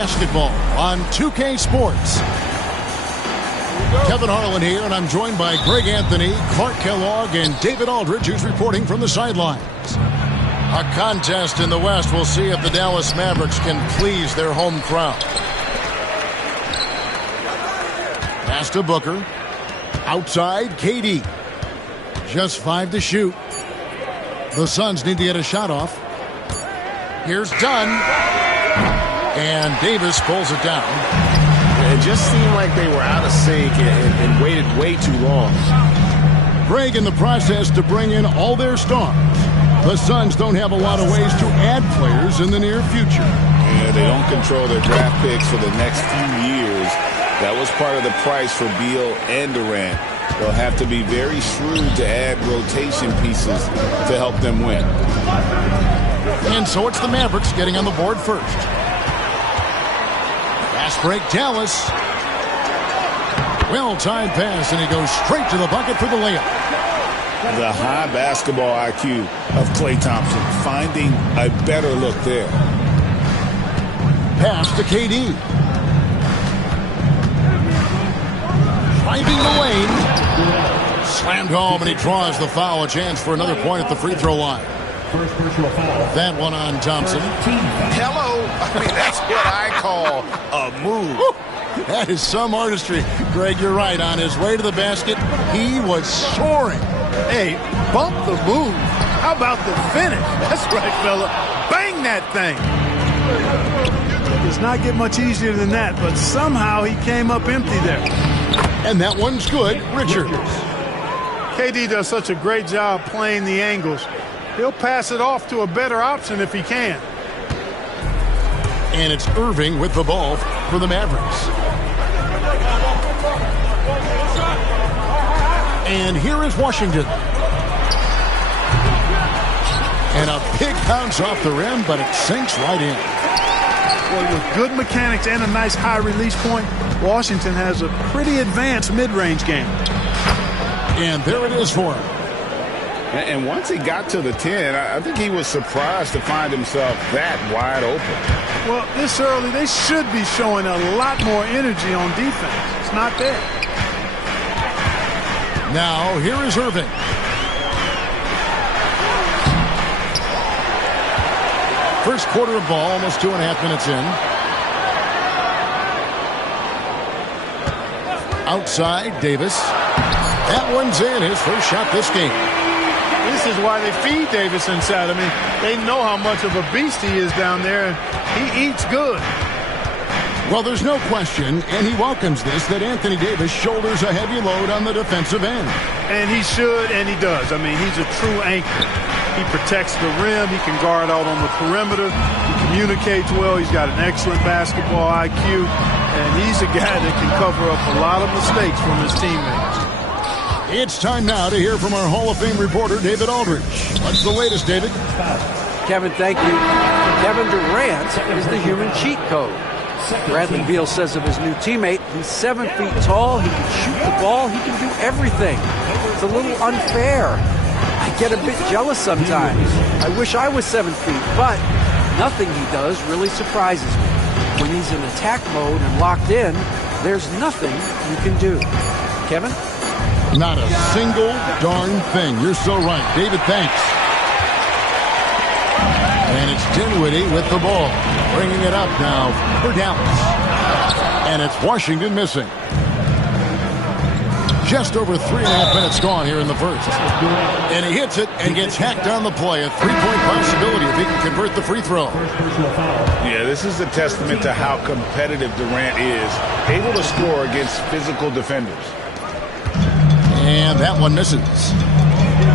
Basketball on 2K Sports. Kevin Harlan here, and I'm joined by Greg Anthony, Clark Kellogg, and David Aldridge, who's reporting from the sidelines. A contest in the West. We'll see if the Dallas Mavericks can please their home crowd. Pass to Booker. Outside, KD. Just 5 to shoot. The Suns need to get a shot off. Here's Dunn. And Davis pulls it down. It just seemed like they were out of sync and waited way too long. Greg in the process to bring in all their stars. The Suns don't have a lot of ways to add players in the near future. Yeah, they don't control their draft picks for the next few years. That was part of the price for Beal and Durant. They'll have to be very shrewd to add rotation pieces to help them win. And so it's the Mavericks getting on the board first. Fast break, Dallas. Well-timed pass, and he goes straight to the bucket for the layup. The high basketball IQ of Klay Thompson, finding a better look there. Pass to KD. Driving the lane. Slammed home, and he draws the foul. A chance for another point at the free throw line. First personal foul. That one on Thompson. Hello. I mean, that's what I call a move. Woo! That is some artistry. Greg, you're right. On his way to the basket, he was soaring. Hey, bump the move. How about the finish? That's right, fella. Bang that thing. Does not get much easier than that, but somehow he came up empty there. And that one's good. Richards. KD does such a great job playing the angles. He'll pass it off to a better option if he can. And it's Irving with the ball for the Mavericks. And here is Washington. And a big bounce off the rim, but it sinks right in. Well, with good mechanics and a nice high release point, Washington has a pretty advanced mid-range game. And there it is for him. And once he got to the 10, I think he was surprised to find himself that wide open. Well, this early, they should be showing a lot more energy on defense. It's not there. Now, here is Irving. First quarter of ball, almost 2.5 minutes in. Outside, Davis. That one's in, his first shot this game. This is why they feed Davis inside. I mean, they know how much of a beast he is down there, and he eats good. Well, there's no question, and he welcomes this, that Anthony Davis shoulders a heavy load on the defensive end. And he should, and he does. I mean, he's a true anchor. He protects the rim. He can guard out on the perimeter. He communicates well. He's got an excellent basketball IQ, and he's a guy that can cover up a lot of mistakes from his teammates. It's time now to hear from our Hall of Fame reporter, David Aldridge. What's the latest, David? Kevin, thank you. Kevin Durant is the human cheat code. Bradley Beal says of his new teammate, he's 7 feet tall, he can shoot the ball, he can do everything. It's a little unfair. I get a bit jealous sometimes. I wish I was 7 feet, but nothing he does really surprises me. When he's in attack mode and locked in, there's nothing you can do. Kevin? Not a single darn thing. You're so right. David, thanks. And it's Dinwiddie with the ball. Bringing it up now for Dallas. And it's Washington missing. Just over 3.5 minutes gone here in the first. And he hits it and gets hacked on the play. A three-point possibility if he can convert the free throw. Yeah, this is a testament to how competitive Durant is. Able to score against physical defenders. And that one misses.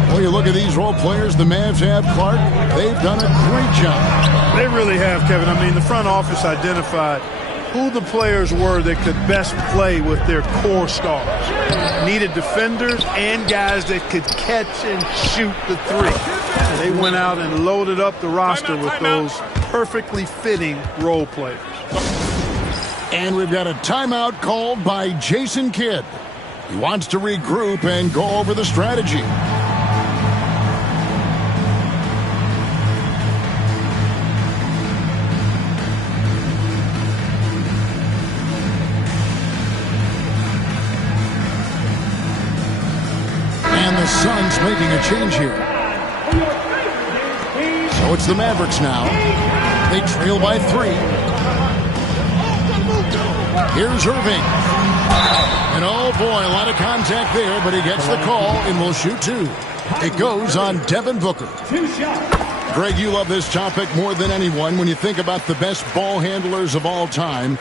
Well, you look at these role players the Mavs have, Clark. They've done a great job. They really have, Kevin. I mean, the front office identified who the players were that could best play with their core stars. Needed defenders and guys that could catch and shoot the three. They went out and loaded up the roster with those perfectly fitting role players. And we've got a timeout called by Jason Kidd. He wants to regroup and go over the strategy. The Suns making a change here. So it's the Mavericks now. They trail by 3. Here's Irving. And oh boy, a lot of contact there, but he gets the call and will shoot 2. It goes on Devin Booker. Greg, you love this topic more than anyone. When you think about the best ball handlers of all time,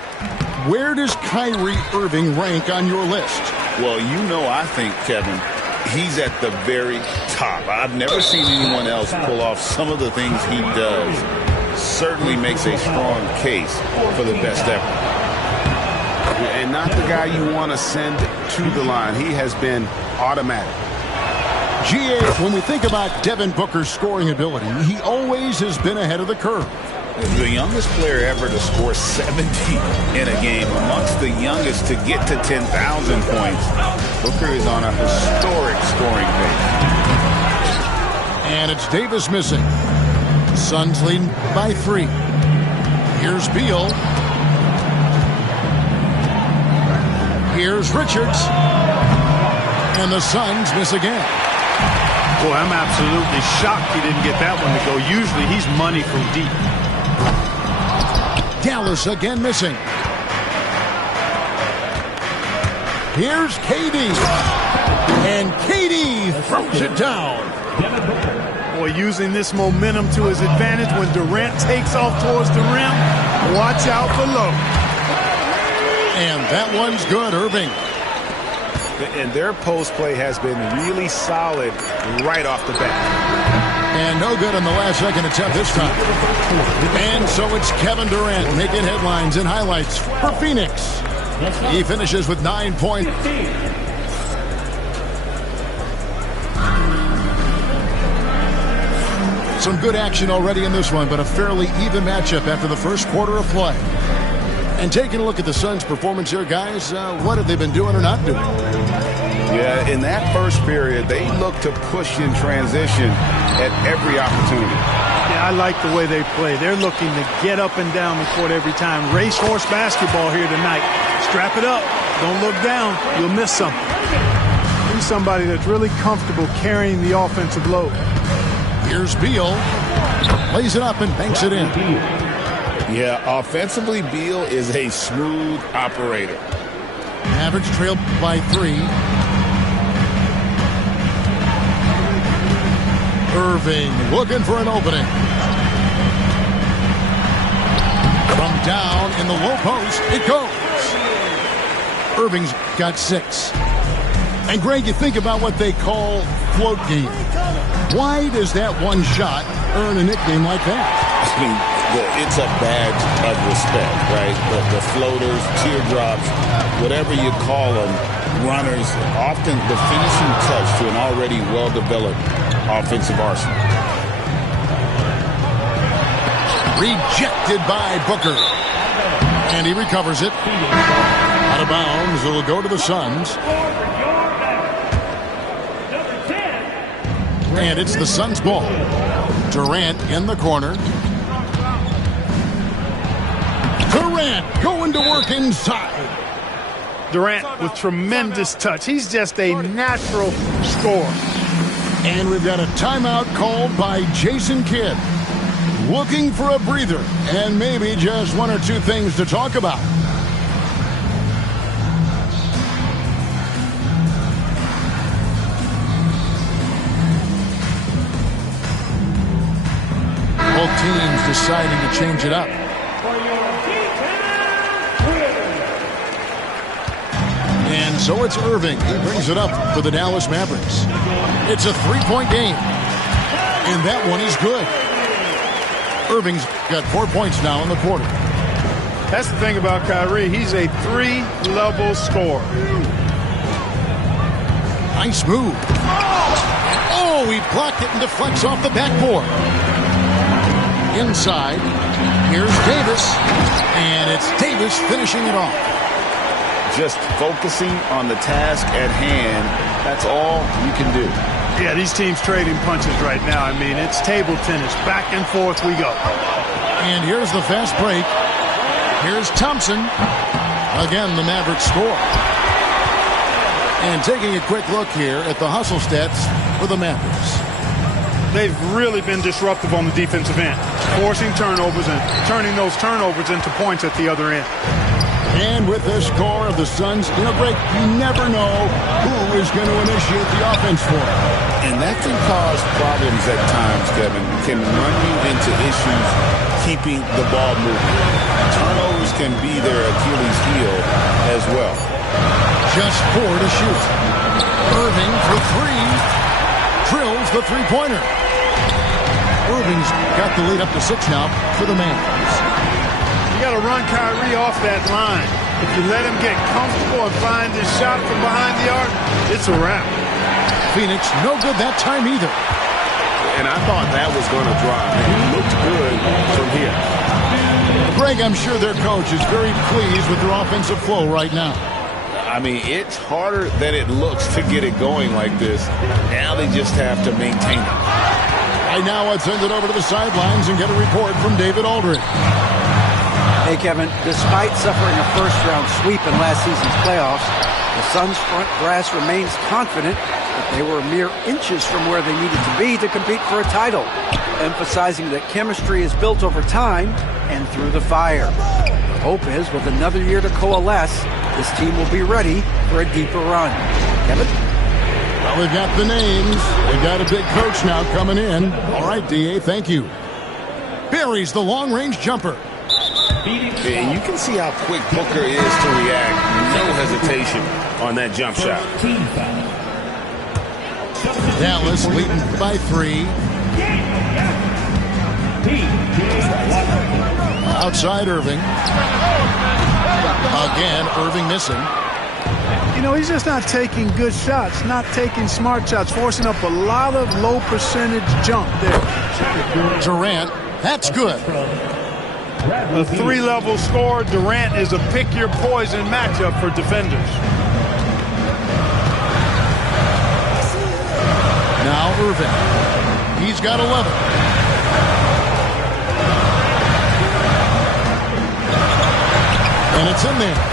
where does Kyrie Irving rank on your list? Well, I think, Kevin, he's at the very top. I've never seen anyone else pull off some of the things he does. Certainly makes a strong case for the best ever. And not the guy you want to send to the line. He has been automatic. GA, when we think about Devin Booker's scoring ability, he always has been ahead of the curve. The youngest player ever to score 70 in a game, amongst the youngest to get to 10,000 points. Booker is on a historic scoring pace. And it's Davis missing. Suns leading by 3. Here's Beal. Here's Richards. And the Suns miss again. Boy, I'm absolutely shocked he didn't get that one to go. Usually he's money from deep. Dallas again missing. Here's KD. And KD throws it down. Boy, using this momentum to his advantage when Durant takes off towards the rim. Watch out below. And that one's good, Irving. And their post play has been really solid right off the bat. And no good on the last second attempt this time. And so it's Kevin Durant making headlines and highlights for Phoenix. He finishes with 9 points. Some good action already in this one, but a fairly even matchup after the first quarter of play. And taking a look at the Suns' performance here, guys, what have they been doing or not doing? Yeah, in that first period, they look to push in transition at every opportunity. Yeah, I like the way they play. They're looking to get up and down the court every time. Racehorse basketball here tonight. Strap it up. Don't look down. You'll miss something. He's somebody that's really comfortable carrying the offensive load. Here's Beal. Plays it up and banks it in. Yeah, offensively, Beal is a smooth operator. Mavericks trail by 3. Irving looking for an opening. From down in the low post, it goes. Irving's got 6. And Greg, you think about what they call float game. Why does that one shot earn a nickname like that? I mean, it's a badge of respect, right? The floaters, teardrops, whatever you call them, runners, often the finishing touch to an already well-developed offensive arsenal. Rejected by Booker. And he recovers it. Out of bounds, it'll go to the Suns. And it's the Suns' ball. Durant in the corner. Durant going to work inside. Durant with tremendous touch. He's just a natural scorer. And we've got a timeout called by Jason Kidd. Looking for a breather and maybe just 1 or 2 things to talk about. Both teams deciding to change it up. And so it's Irving. He brings it up for the Dallas Mavericks. It's a 3-point game. And that one is good. Irving's got 4 points now in the quarter. That's the thing about Kyrie. He's a 3-level scorer. Nice move. Oh, he blocked it and deflects off the backboard. Inside, here's Davis, and it's Davis finishing it off. Just focusing on the task at hand, that's all you can do. Yeah, these teams trading punches right now. I mean, it's table tennis. Back and forth we go. And here's the fast break. Here's Thompson. Again, the Mavericks score. And taking a quick look here at the hustle stats for the Mavericks. They've really been disruptive on the defensive end, forcing turnovers and turning those turnovers into points at the other end. And with the score of the Suns, Greg, you never know who is going to initiate the offense for them. And that can cause problems at times, Kevin. Can run you into issues keeping the ball moving. Turnovers can be their Achilles heel as well. Just 4 to shoot. Irving for 3. Drills the three-pointer. Irving's got the lead up to 6 now for the Mavs. You got to run Kyrie off that line. If you let him get comfortable and find his shot from behind the arc, it's a wrap. Phoenix, no good that time either. And I thought that was going to drop. And it looked good from here. Greg, I'm sure their coach is very pleased with their offensive flow right now. I mean, it's harder than it looks to get it going like this. Now they just have to maintain it. Right now, let's send it over to the sidelines and get a report from David Aldridge. Hey, Kevin, despite suffering a first-round sweep in last season's playoffs, the Suns' front brass remains confident that they were mere inches from where they needed to be to compete for a title, emphasizing that chemistry is built over time and through the fire. The hope is, with another year to coalesce, this team will be ready for a deeper run. Kevin? Well, we've got the names. They've got a big coach now coming in. All right, D.A., thank you. Buries the long-range jumper. And you can see how quick Booker is to react. No hesitation on that jump shot. Dallas leading by 3. Outside Irving. Again, Irving missing. He's just not taking good shots, not taking smart shots, forcing up a lot of low percentage jump there. Durant, that's good. A 3-level score. Durant is a pick-your-poison matchup for defenders. Now Irving. He's got 11. And it's in there.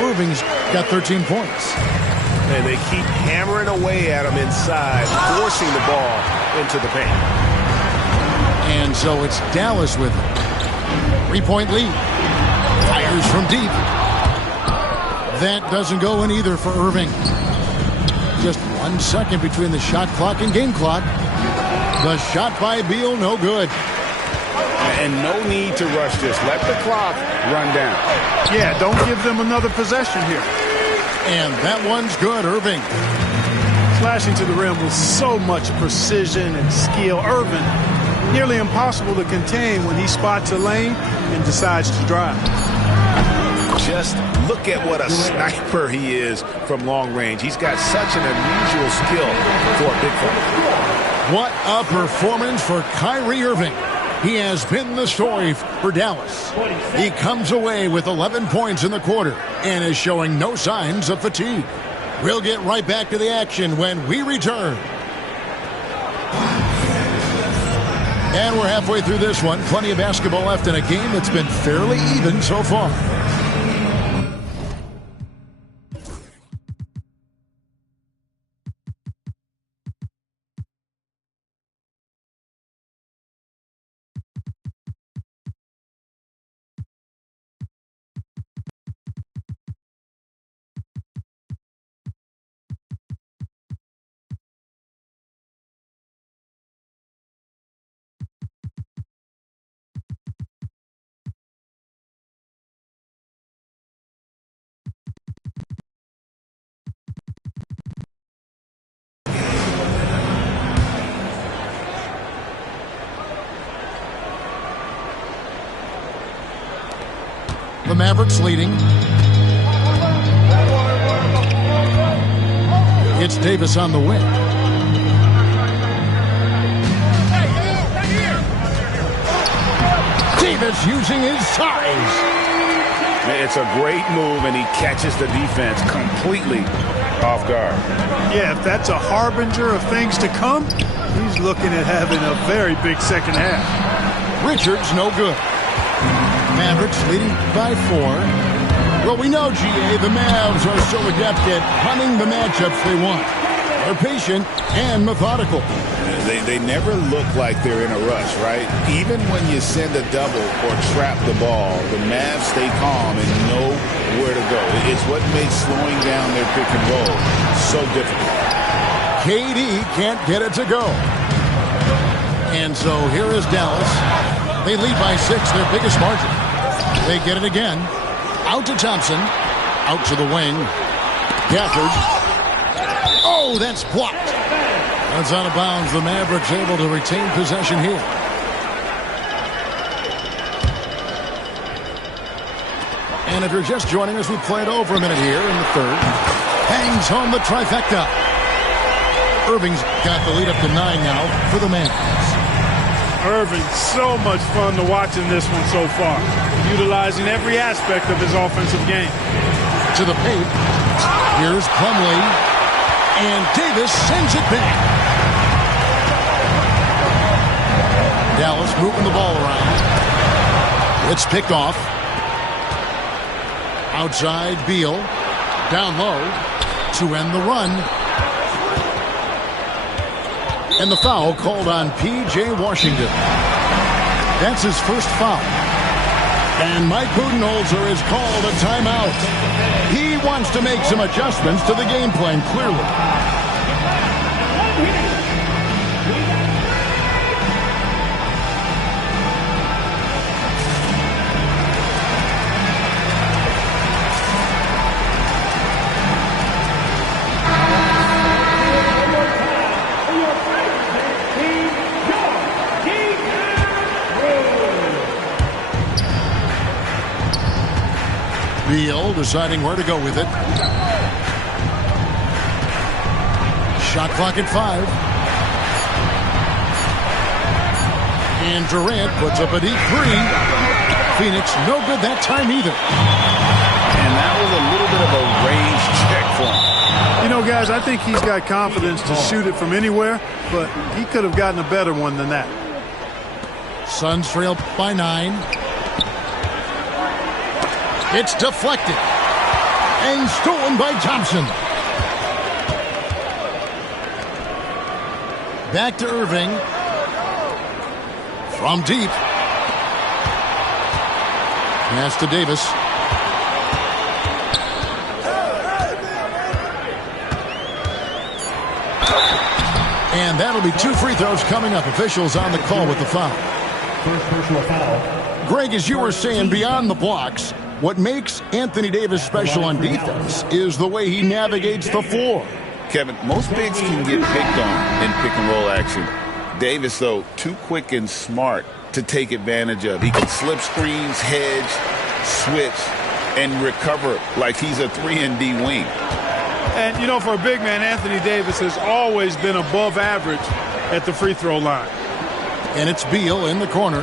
Irving's got 13 points. And they keep hammering away at him inside, forcing the ball into the paint. And so it's Dallas with it. 3-point lead. Fires from deep. That doesn't go in either for Irving. Just 1 second between the shot clock and game clock. The shot by Beal, no good. And no need to rush this. Let the clock run down. Yeah, don't give them another possession here. And that one's good, Irving. Slashing to the rim with so much precision and skill. Irving, nearly impossible to contain when he spots a lane and decides to drive. Just look at what a sniper he is from long range. He's got such an unusual skill for a big fella. What a performance for Kyrie Irving. He has been the story for Dallas. He comes away with 11 points in the quarter and is showing no signs of fatigue. We'll get right back to the action when we return. And we're halfway through this one. Plenty of basketball left in a game that's been fairly even so far. The Mavericks leading. It's Davis on the wing. Davis using his size. It's a great move, and he catches the defense completely off guard. Yeah, if that's a harbinger of things to come, he's looking at having a very big second half. Richards, no good. Mavericks leading by 4. Well, we know, GA, the Mavs are so adept at hunting the matchups they want. They're patient and methodical. They never look like they're in a rush, right? Even when you send a double or trap the ball, the Mavs stay calm and know where to go. It's what makes slowing down their pick and roll so difficult. KD can't get it to go. And so here is Dallas. They lead by 6, their biggest margin. They get it again. Out to Thompson. Out to the wing. Gafford. Oh, that's blocked. That's out of bounds. The Mavericks able to retain possession here. And if you're just joining us, we played over a minute here in the third. Hangs home the trifecta. Irving's got the lead up to 9 now for the Mavericks. Irving, so much fun to watch in this one so far. Utilizing every aspect of his offensive game. To the paint. Here's Plumlee. And Davis sends it back. Dallas moving the ball around. It's picked off. Outside Beal. Down low to end the run. And the foul called on P.J. Washington. That's his first foul. And Mike Budenholzer has called a timeout. He wants to make some adjustments to the game plan, clearly. Beal deciding where to go with it. Shot clock at 5. And Durant puts up a deep 3. Phoenix no good that time either. And that was a little bit of a range check for him. You know, guys, I think he's got confidence to shoot it from anywhere, but he could have gotten a better one than that. Suns trail by 9. It's deflected and stolen by Thompson. Back to Irving. From deep. Pass to Davis. And that'll be 2 free throws coming up. Officials on the call with the foul. First personal foul. Greg, as you were saying, beyond the blocks, what makes Anthony Davis special on defense is the way he navigates the floor. Kevin, most bigs can get picked on in pick and roll action. Davis, though, too quick and smart to take advantage of. He can slip screens, hedge, switch, and recover like he's a 3-and-D wing. And, you know, for a big man, Anthony Davis has always been above average at the free throw line. And it's Beal in the corner,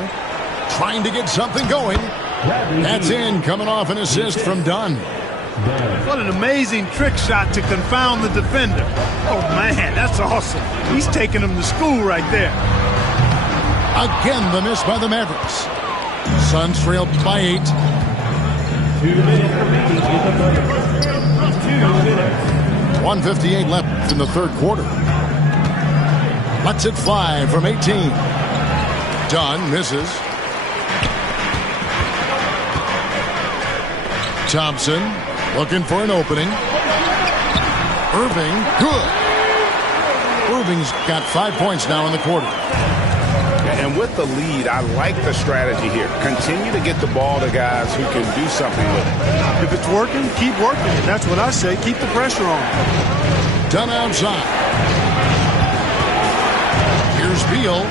trying to get something going. That's in, coming off an assist from Dunn. What an amazing trick shot to confound the defender. Oh, man, that's awesome. He's taking him to school right there. Again, the miss by the Mavericks. Suns trailed by 8. 2 minutes remaining in the third. 2 minutes. 1:58 left in the third quarter. Lets it fly from 18. Dunn misses. Thompson looking for an opening. Irving, good. Irving's got 5 points now in the quarter. And with the lead, I like the strategy here. Continue to get the ball to guys who can do something with it. If it's working, keep working it. That's what I say. Keep the pressure on. Done outside. Here's Beal.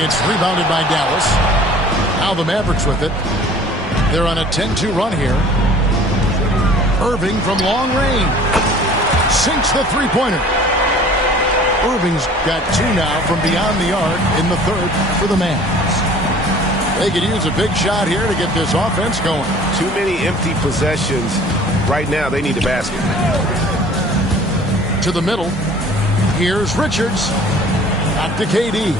It's rebounded by Dallas. Now the Mavericks with it. They're on a 10-2 run here. Irving from long range. Sinks the three-pointer. Irving's got 2 now from beyond the arc in the third for the Mavs. They could use a big shot here to get this offense going. Too many empty possessions. Right now, they need a basket. To the middle. Here's Richards. Back to KD.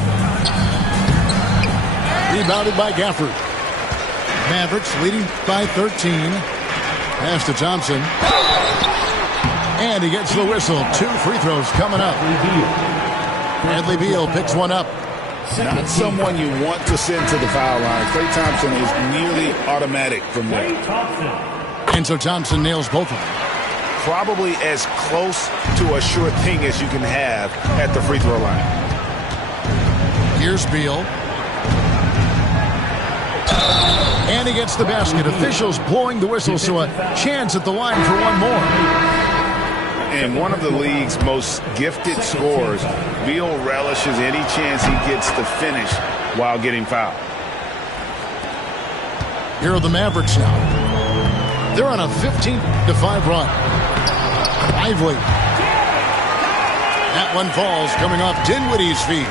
Rebounded by Gafford. Mavericks leading by 13. Pass to Thompson. And he gets the whistle. 2 free throws coming up. Bradley Beal picks one up. Not someone you want to send to the foul line. Klay Thompson is nearly automatic from there. And so Thompson nails both of them. Probably as close to a sure thing as you can have at the free throw line. Here's Beal. And he gets the basket. Officials blowing the whistle, so a chance at the line for one more. And one of the league's most gifted scorers, Beal relishes any chance he gets to finish while getting fouled. Here are the Mavericks now. They're on a 15-5 run. Lively. That one falls coming off Dinwiddie's feet.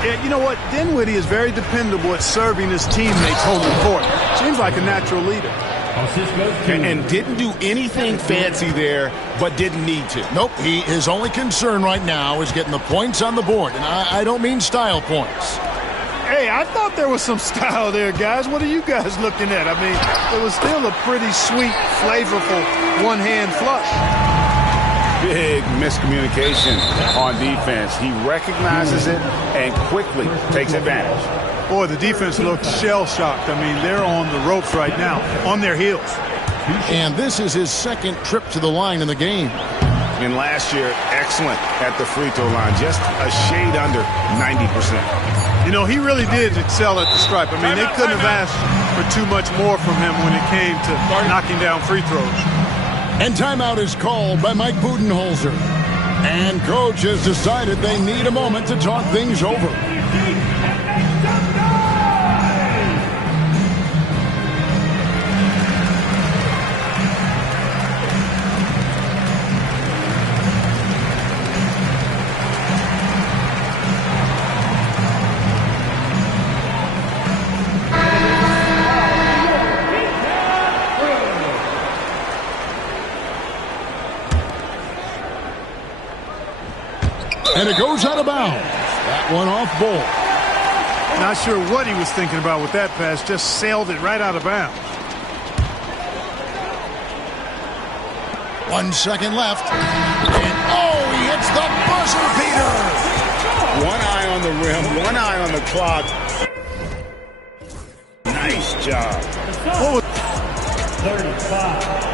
Yeah, you know what? Dinwiddie is very dependable at serving his teammates holding court. Seems like a natural leader. And didn't do anything fancy there, but didn't need to. Nope, his only concern right now is getting the points on the board. And I don't mean style points. Hey, I thought there was some style there, guys. What are you guys looking at? I mean, it was still a pretty sweet, flavorful one-hand flush. Big miscommunication on defense. He recognizes it and quickly takes advantage. Boy, the defense looks shell-shocked. I mean, they're on the ropes right now, on their heels. And this is his second trip to the line in the game. And last year, excellent at the free throw line, just a shade under 90%. You know, he really did excel at the stripe. I mean, they couldn't have asked for too much more from him when it came to knocking down free throws. And timeout is called by Mike Budenholzer. And coach has decided they need a moment to talk things over. And it goes out of bounds. That one off ball. Not sure what he was thinking about with that pass. Just sailed it right out of bounds. 1 second left. And he hits the buzzer beater. One eye on the rim, one eye on the clock. Nice job. 35.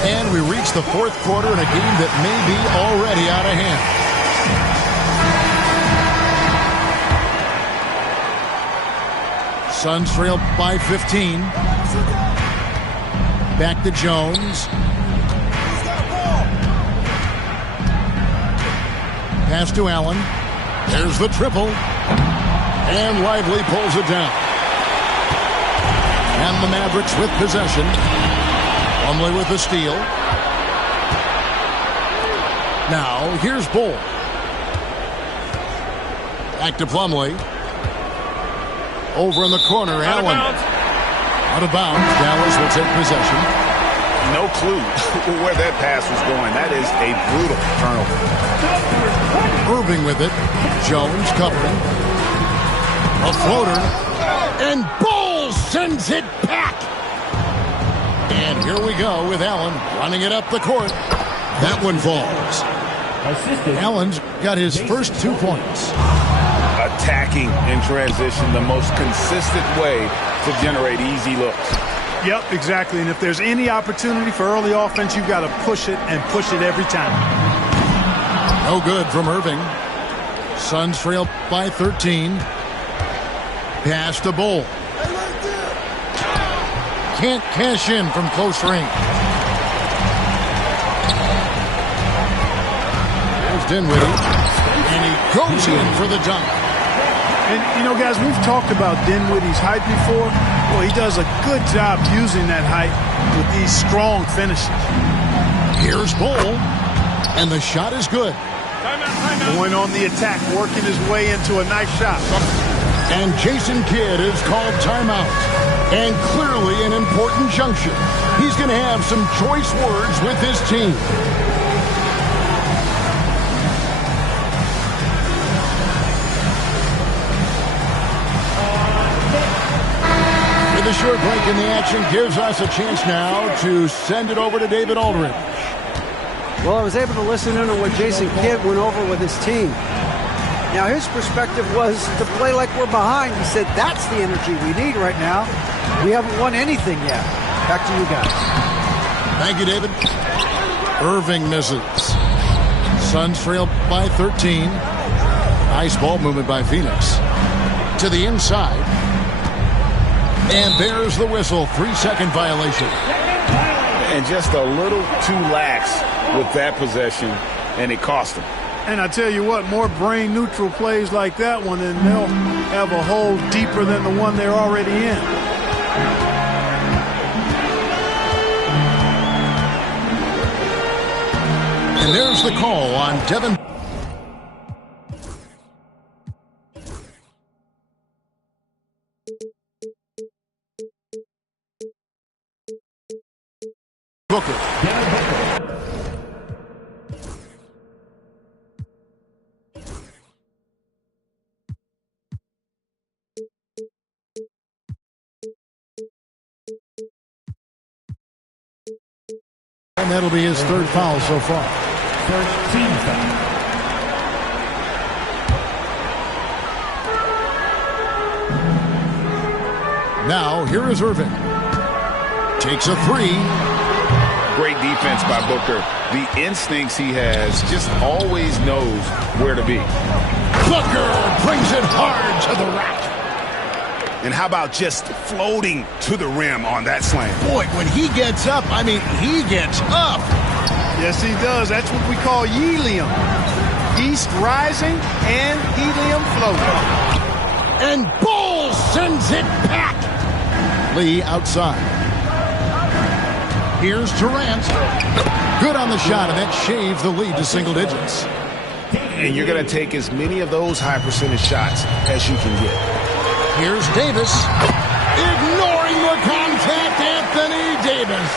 And we reach the fourth quarter in a game that may be already out of hand. Suns trail by 15. Back to Jones. Pass to Allen. There's the triple. And Lively pulls it down. And the Mavericks with possession. Plumlee with the steal. Now, here's Bull. Back to Plumlee. Over in the corner, Allen. Out of bounds. Dallas will take possession. No clue where that pass was going. That is a brutal turnover. Irving with it. Jones covering. A floater. And Bull sends it back. And here we go with Allen running it up the court. That one falls. Allen's got his first 2 points. Attacking in transition, the most consistent way to generate easy looks. Yep, exactly. And if there's any opportunity for early offense, you've got to push it and push it every time. No good from Irving. Suns trail by 13. Pass to Bull. Can't cash in from close range. There's Dinwiddie. And he goes in for the dunk. And, you know, guys, we've talked about Dinwiddie's height before. Well, he does a good job using that height with these strong finishes. Here's Bull. And the shot is good. Going on the attack, working his way into a nice shot. And Jason Kidd is called timeout. And clearly an important juncture. He's going to have some choice words with his team. With the short break in the action gives us a chance now to send it over to David Aldridge. Well, I was able to listen in on what Jason Kidd went over with his team. Now, his perspective was to play like we're behind. He said that's the energy we need right now. We haven't won anything yet. Back to you guys. Thank you, David. Irving misses. Suns trail by 13. Nice ball movement by Phoenix. To the inside. And there's the whistle. 3-second violation. And just a little too lax with that possession, and it cost him. And I tell you what, more brain-neutral plays like that one, and they'll have a hole deeper than the one they're already in. And there's the call on Devin. Booker. And that'll be his third foul so far. First team foul. Now, here is Irving. Takes a three. Great defense by Booker. The instincts he has, just always knows where to be. Booker brings it hard to the rack. And how about just floating to the rim on that slam? Boy, when he gets up, I mean, he gets up. Yes, he does. That's what we call helium. East rising and helium floating. And Bull sends it back. Lee outside. Here's Durant. Good on the shot, and that shaves the lead to single digits. And you're going to take as many of those high percentage shots as you can get. Here's Davis. Ignoring the contact, Anthony Davis.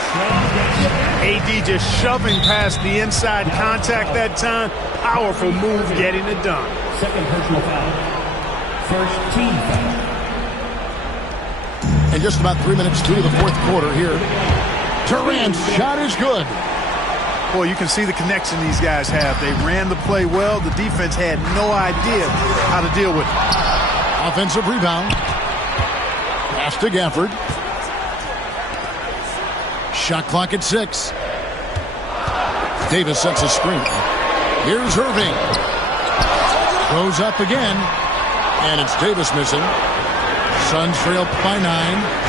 AD just shoving past the inside contact that time. Powerful move getting it done. Second personal foul. First team foul. And just about 3 minutes through the fourth quarter here. Durant's shot is good. Boy, you can see the connection these guys have. They ran the play well. The defense had no idea how to deal with it. Offensive rebound. Pass to Gafford. Shot clock at 6. Davis sets a screen. Here's Irving. Goes up again. And it's Davis missing. Suns trail by 9.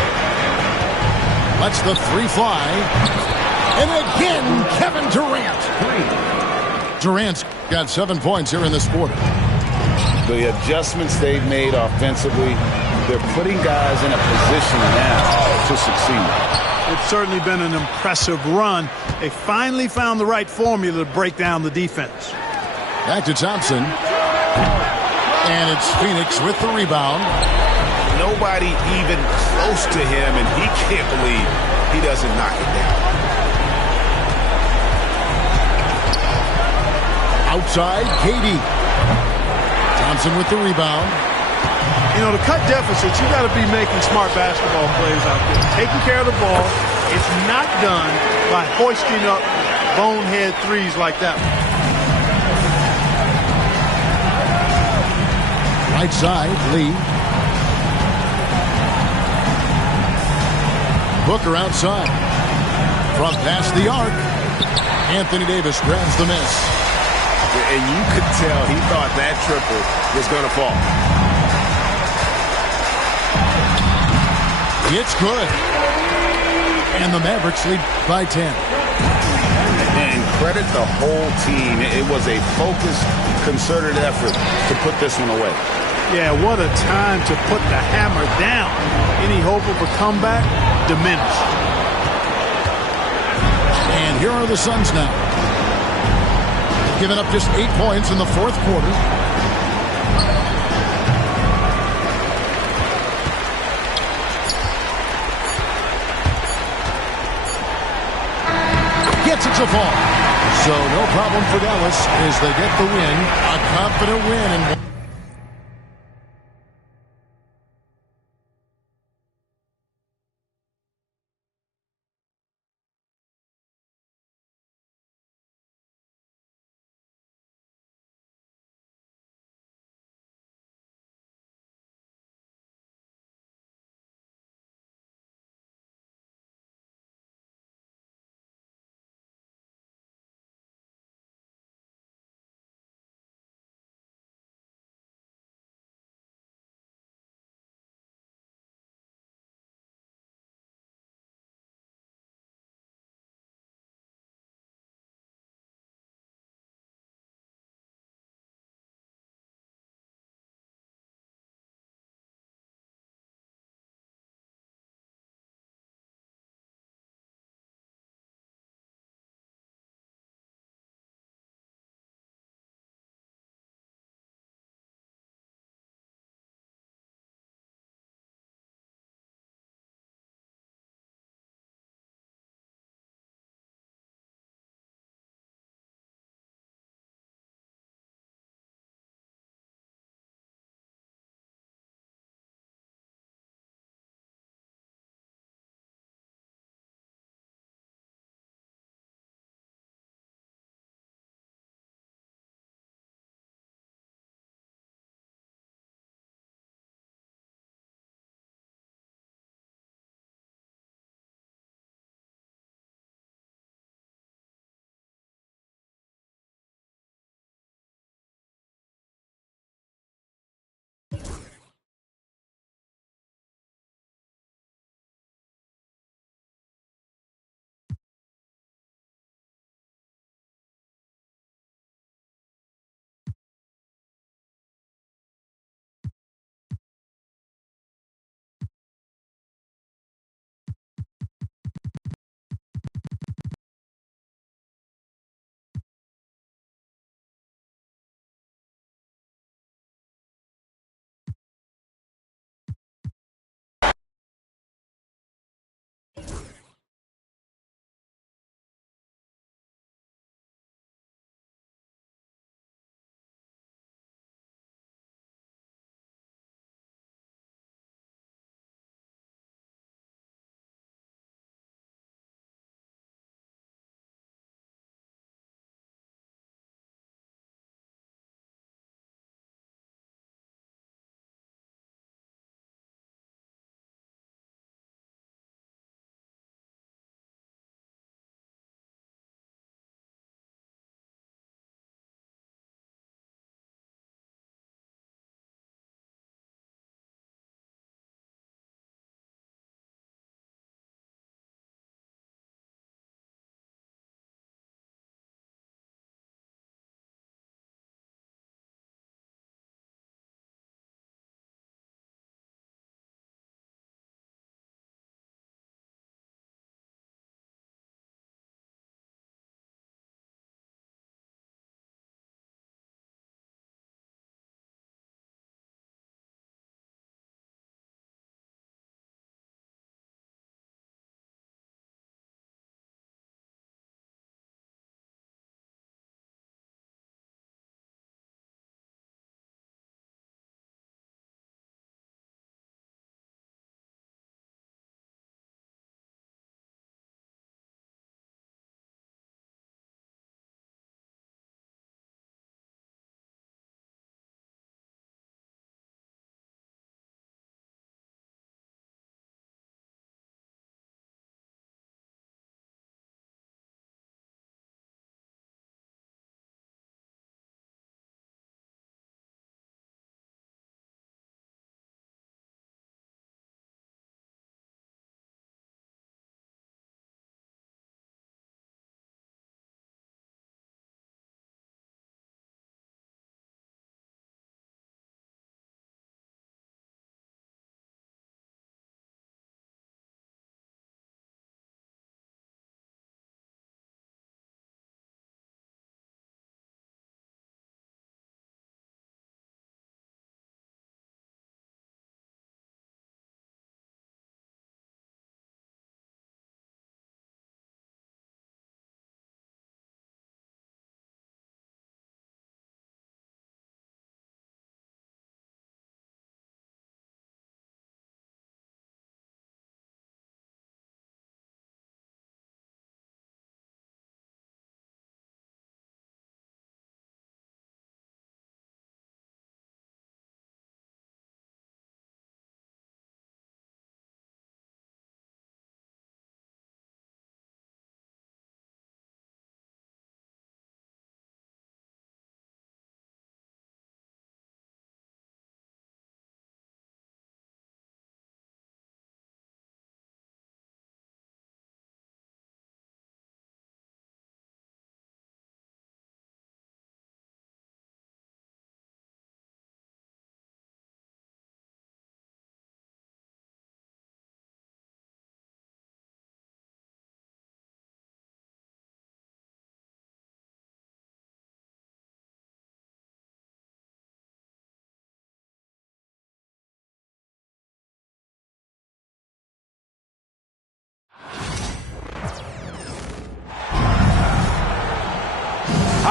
Lets the three fly. And again, Kevin Durant. Durant's got 7 points here in this quarter. The adjustments they've made offensively, they're putting guys in a position now to succeed. It's certainly been an impressive run. They finally found the right formula to break down the defense. Back to Thompson. And it's Phoenix with the rebound. Nobody even close to him, and he can't believe he doesn't knock it down. Outside, KD. Thompson with the rebound. You know, to cut deficits, you got to be making smart basketball plays out there. Taking care of the ball. It's not done by hoisting up bonehead threes like that one. Right side, Lee. Booker outside. From past the arc. Anthony Davis grabs the miss. And you could tell he thought that triple was going to fall. It's good. And the Mavericks lead by 10. And credit the whole team. It was a focused, concerted effort to put this one away. Yeah, what a time to put the hammer down. Any hope of a comeback diminished. And here are the Suns now. Giving up just 8 points in the fourth quarter. Gets it to fall. So no problem for Dallas as they get the win. A confident win. And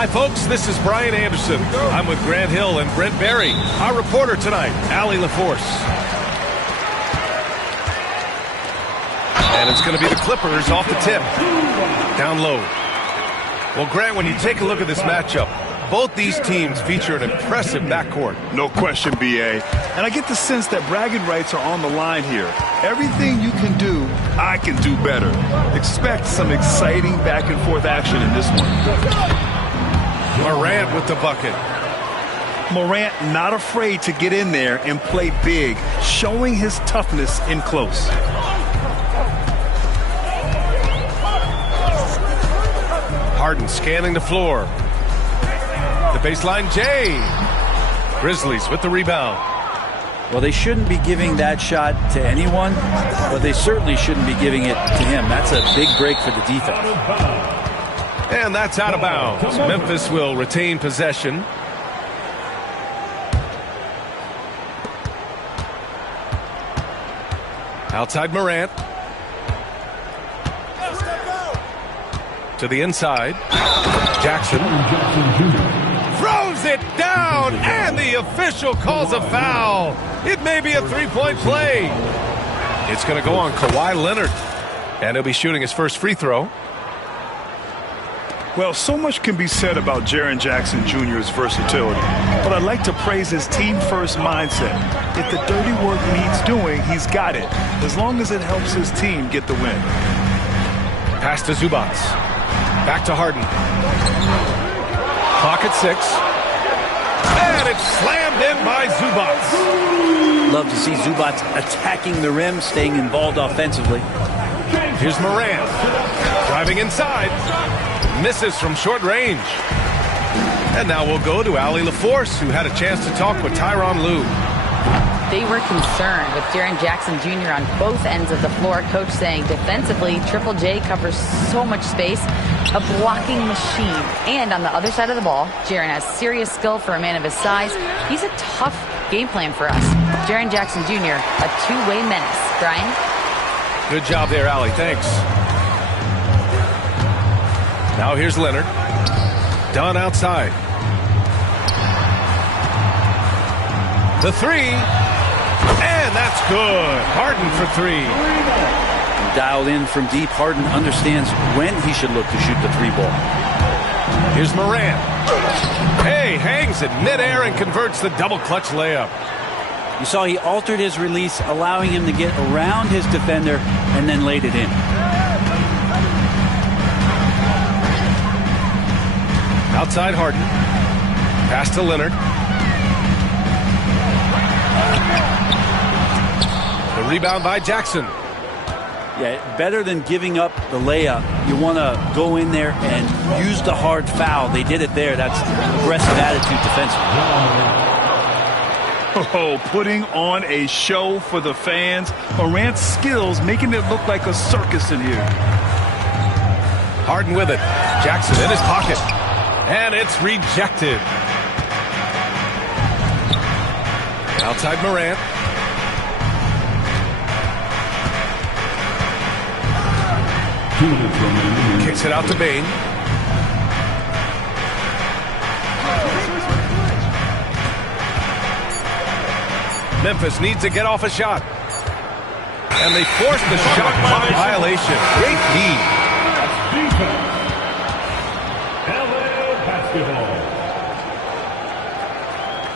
Hi, folks. This is Brian Anderson. I'm with Grant Hill and Brent Barry. Our reporter tonight, Allie LaForce. And it's going to be the Clippers off the tip. Down low. Well, Grant, when you take a look at this matchup, both these teams feature an impressive backcourt. No question, B.A. And I get the sense that bragging rights are on the line here. Everything you can do, I can do better. Expect some exciting back-and-forth action in this one. Morant with the bucket. Morant not afraid to get in there and play big, showing his toughness in close. Harden scanning the floor. The baseline, Jay. Grizzlies with the rebound. Well, they shouldn't be giving that shot to anyone, but they certainly shouldn't be giving it to him. That's a big break for the defense. And that's out of bounds. Memphis will retain possession. Outside Morant. To the inside. Jackson. Throws it down, and the official calls a foul. It may be a three-point play. It's going to go on Kawhi Leonard, and he'll be shooting his first free throw. Well, so much can be said about Jaren Jackson Jr.'s versatility, but I'd like to praise his team-first mindset. If the dirty work needs doing, he's got it, as long as it helps his team get the win. Pass to Zubac. Back to Harden. Clock at 6. And it's slammed in by Zubac. Love to see Zubac attacking the rim, staying involved offensively. Here's Morant. Driving inside. Misses from short range. And now we'll go to Allie LaForce, who had a chance to talk with Tyronn Lue. They were concerned with Jaren Jackson Jr. on both ends of the floor. Coach saying defensively, Triple J covers so much space, a blocking machine. And on the other side of the ball, Jaren has serious skill for a man of his size. He's a tough game plan for us. Jaren Jackson Jr., a two-way menace. Brian? Good job there, Allie. Thanks. Now here's Leonard. Dunn outside. The three. And that's good. Harden for three. Dialed in from deep. Harden understands when he should look to shoot the three ball. Here's Morant. Hey, hangs it midair and converts the double clutch layup. You saw he altered his release, allowing him to get around his defender and then laid it in. Outside Harden. Pass to Leonard. The rebound by Jackson. Yeah, better than giving up the layup. You want to go in there and use the hard foul. They did it there. That's aggressive attitude defensively. Oh, putting on a show for the fans. Morant's skills making it look like a circus in here. Harden with it. Jackson in his pocket. And it's rejected. Outside Morant. Kicks it out to Bane. Memphis needs to get off a shot. And they force the shot clock violation. Great D.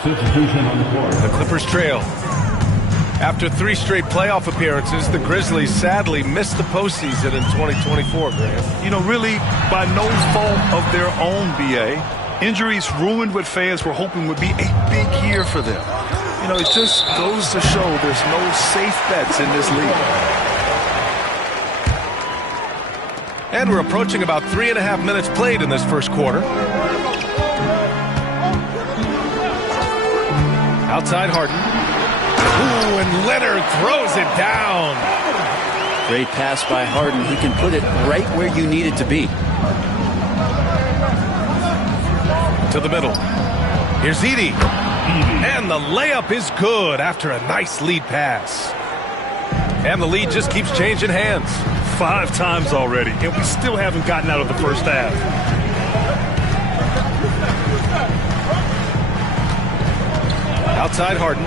Substitution on the court. The Clippers trail. After 3 straight playoff appearances, the Grizzlies sadly missed the postseason in 2024, Graham. You know, really, by no fault of their own, B.A., injuries ruined what fans were hoping would be a big year for them. You know, it just goes to show there's no safe bets in this league. And we're approaching about 3.5 minutes played in this first quarter. Outside Harden. Ooh, and Leonard throws it down. Great pass by Harden. He can put it right where you need it to be. To the middle. Here's Edey. And the layup is good after a nice lead pass. And the lead just keeps changing hands. 5 times already, and we still haven't gotten out of the first half. Outside Harden.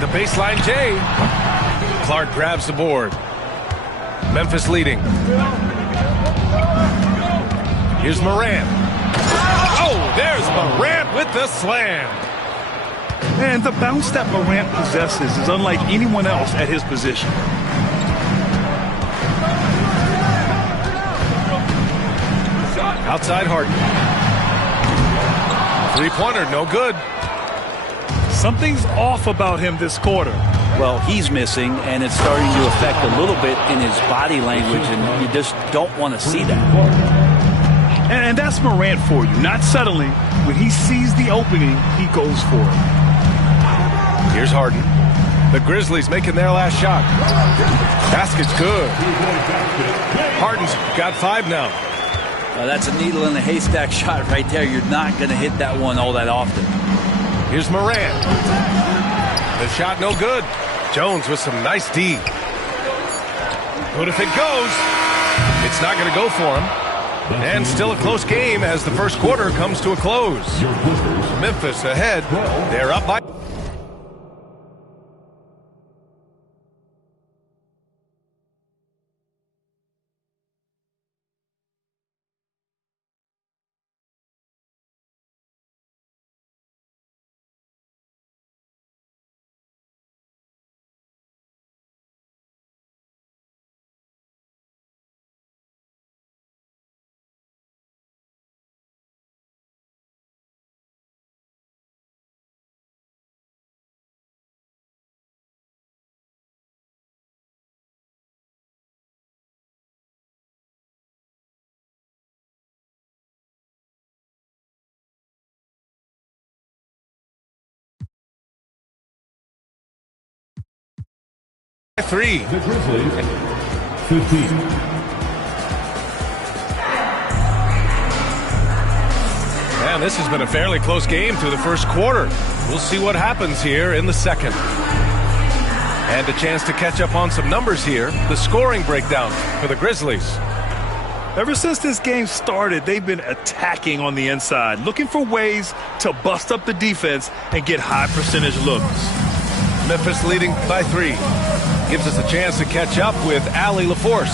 The baseline J. Clark grabs the board. Memphis leading. Here's Morant. Oh, there's Morant with the slam. And the bounce that Morant possesses is unlike anyone else at his position. Outside Harden. Three-pointer, no good. Something's off about him this quarter. Well, he's missing, and it's starting to affect a little bit in his body language, and you just don't want to see that. And that's Morant for you. Not settling. When he sees the opening, he goes for it. Here's Harden. The Grizzlies making their last shot. Basket's good. Harden's got 5 now. That's a needle in the haystack shot right there. You're not going to hit that one all that often. Here's Morant. The shot no good. Jones with some nice D. But if it goes, it's not going to go for him. And still a close game as the first quarter comes to a close. Memphis ahead. They're up by... Three. The Grizzlies, 15. Man, this has been a fairly close game through the first quarter. We'll see what happens here in the second. And a chance to catch up on some numbers here. The scoring breakdown for the Grizzlies. Ever since this game started, they've been attacking on the inside, looking for ways to bust up the defense and get high percentage looks. Memphis leading by 3. Gives us a chance to catch up with Allie LaForce.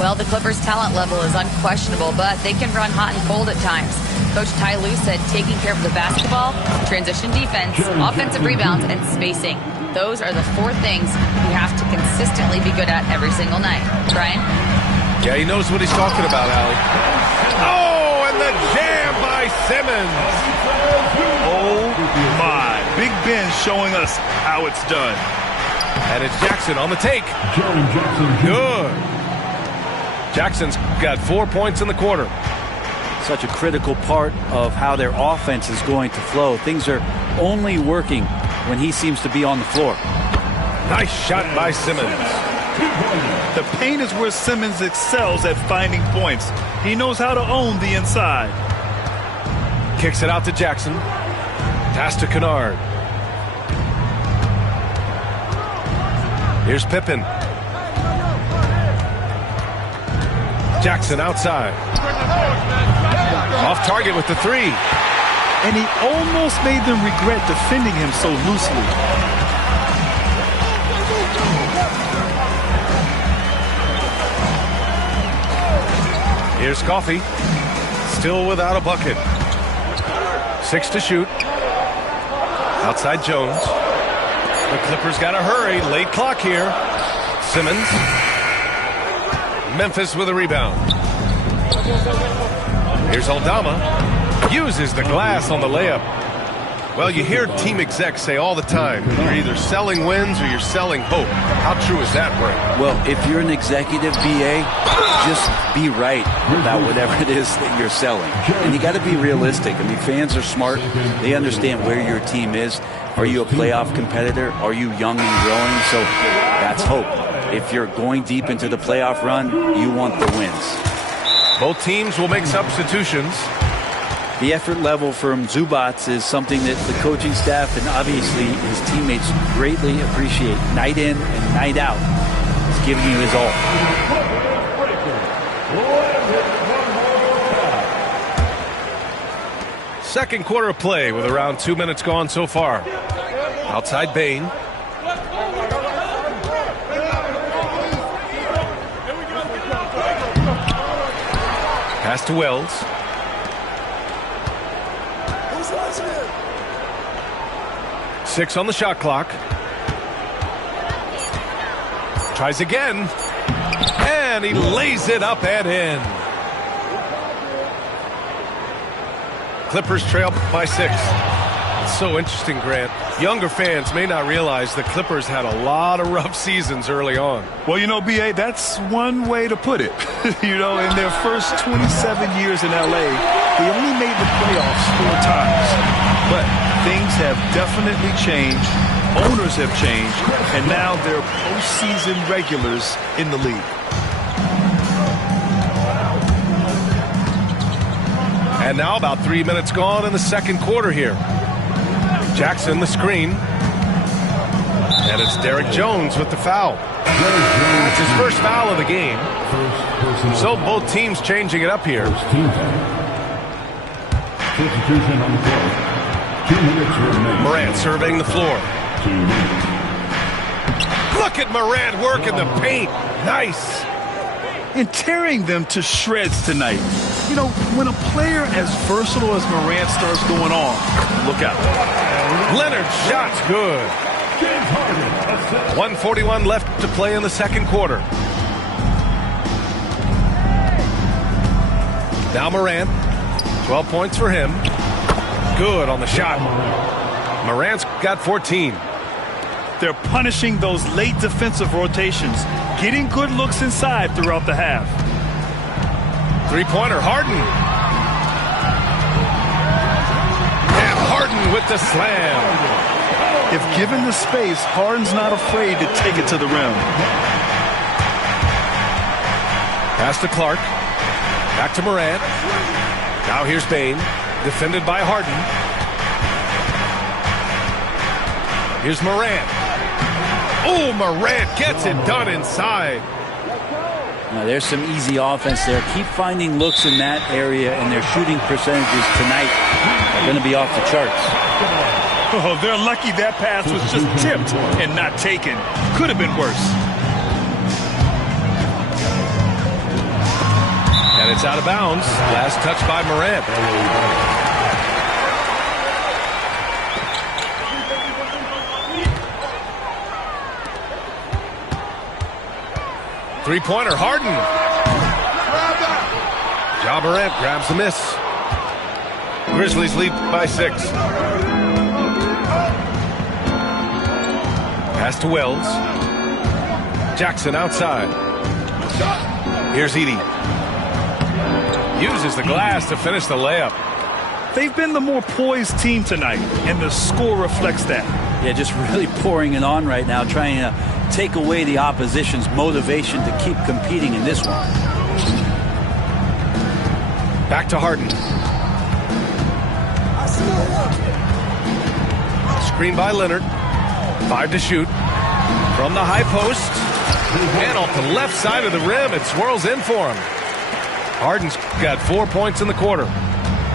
Well, the Clippers' talent level is unquestionable, but they can run hot and cold at times. Coach Ty Lue said taking care of the basketball, transition defense, offensive rebounds, and spacing. Those are the 4 things you have to consistently be good at every single night. Brian? Yeah, he knows what he's talking about, Allie. Oh, and the jam by Simmons. Oh, my. Big Ben showing us how it's done. And it's Jackson on the take. Good. Jackson's got 4 points in the quarter. Such a critical part of how their offense is going to flow. Things are only working when he seems to be on the floor. Nice shot by Simmons. The paint is where Simmons excels at finding points. He knows how to own the inside. Kicks it out to Jackson. Pass to Kennard. Here's Pippen. Jackson outside. Off target with the 3. And he almost made them regret defending him so loosely. Here's Coffey. Still without a bucket. 6 to shoot. Outside Jones. The Clippers got to hurry. Late clock here. Simmons. Memphis with a rebound. Here's Aldama. Uses the glass on the layup. Well, you hear team execs say all the time, you're either selling wins or you're selling hope. How true is that, Ray? Well, if you're an executive BA, just be right about whatever it is that you're selling. And you got to be realistic. I mean, fans are smart. They understand where your team is. Are you a playoff competitor? Are you young and growing? So that's hope. If you're going deep into the playoff run, you want the wins. Both teams will make substitutions. The effort level from Zubats is something that the coaching staff and obviously his teammates greatly appreciate. Night in and night out, he's giving you his all. Second quarter of play with around 2 minutes gone so far. Outside Bain. Pass to Wells. Six on the shot clock. Tries again. And he lays it up and in. Clippers trail by 6. It's so interesting, Grant. Younger fans may not realize the Clippers had a lot of rough seasons early on. Well, you know, B.A., that's one way to put it. You know, in their first 27 years in L.A., they only made the playoffs 4 times. But things have definitely changed. Owners have changed. And now they're postseason regulars in the league. And now about 3 minutes gone in the second quarter here. Jackson the screen. And it's Derek Jones with the foul. It's his first foul of the game. So both teams changing it up here. Substitution on the court. 2 minutes remaining. Morant surveying the floor. Look at Morant working the paint. Nice. And tearing them to shreds tonight. You know, when a player as versatile as Morant starts going on, look out. Leonard's shot's good. 1:41 left to play in the second quarter. Now Morant. 12 points for him. Good on the shot. Morant's got 14. They're punishing those late defensive rotations, getting good looks inside throughout the half. Three-pointer, Harden. And Harden with the slam. If given the space, Harden's not afraid to take it to the rim. Pass to Clark. Back to Morant. Now here's Bain. Defended by Harden. Here's Morant. Oh, Morant gets it done inside. Now, there's some easy offense there. Keep finding looks in that area, and their shooting percentages tonight are going to be off the charts. Oh, they're lucky that pass was just tipped and not taken. Could have been worse. And it's out of bounds. Last touch by Morant. Three-pointer, Harden. Ja Morant grabs the miss. Grizzlies lead by 6. Pass to Wells. Jackson outside. Here's Edey. Uses the glass to finish the layup. They've been the more poised team tonight, and the score reflects that. Yeah, just really pouring it on right now, trying to take away the opposition's motivation to keep competing in this one. Back to Harden. Screen by Leonard. 5 to shoot. From the high post. And off the left side of the rim, it swirls in for him. Harden's got 4 points in the quarter.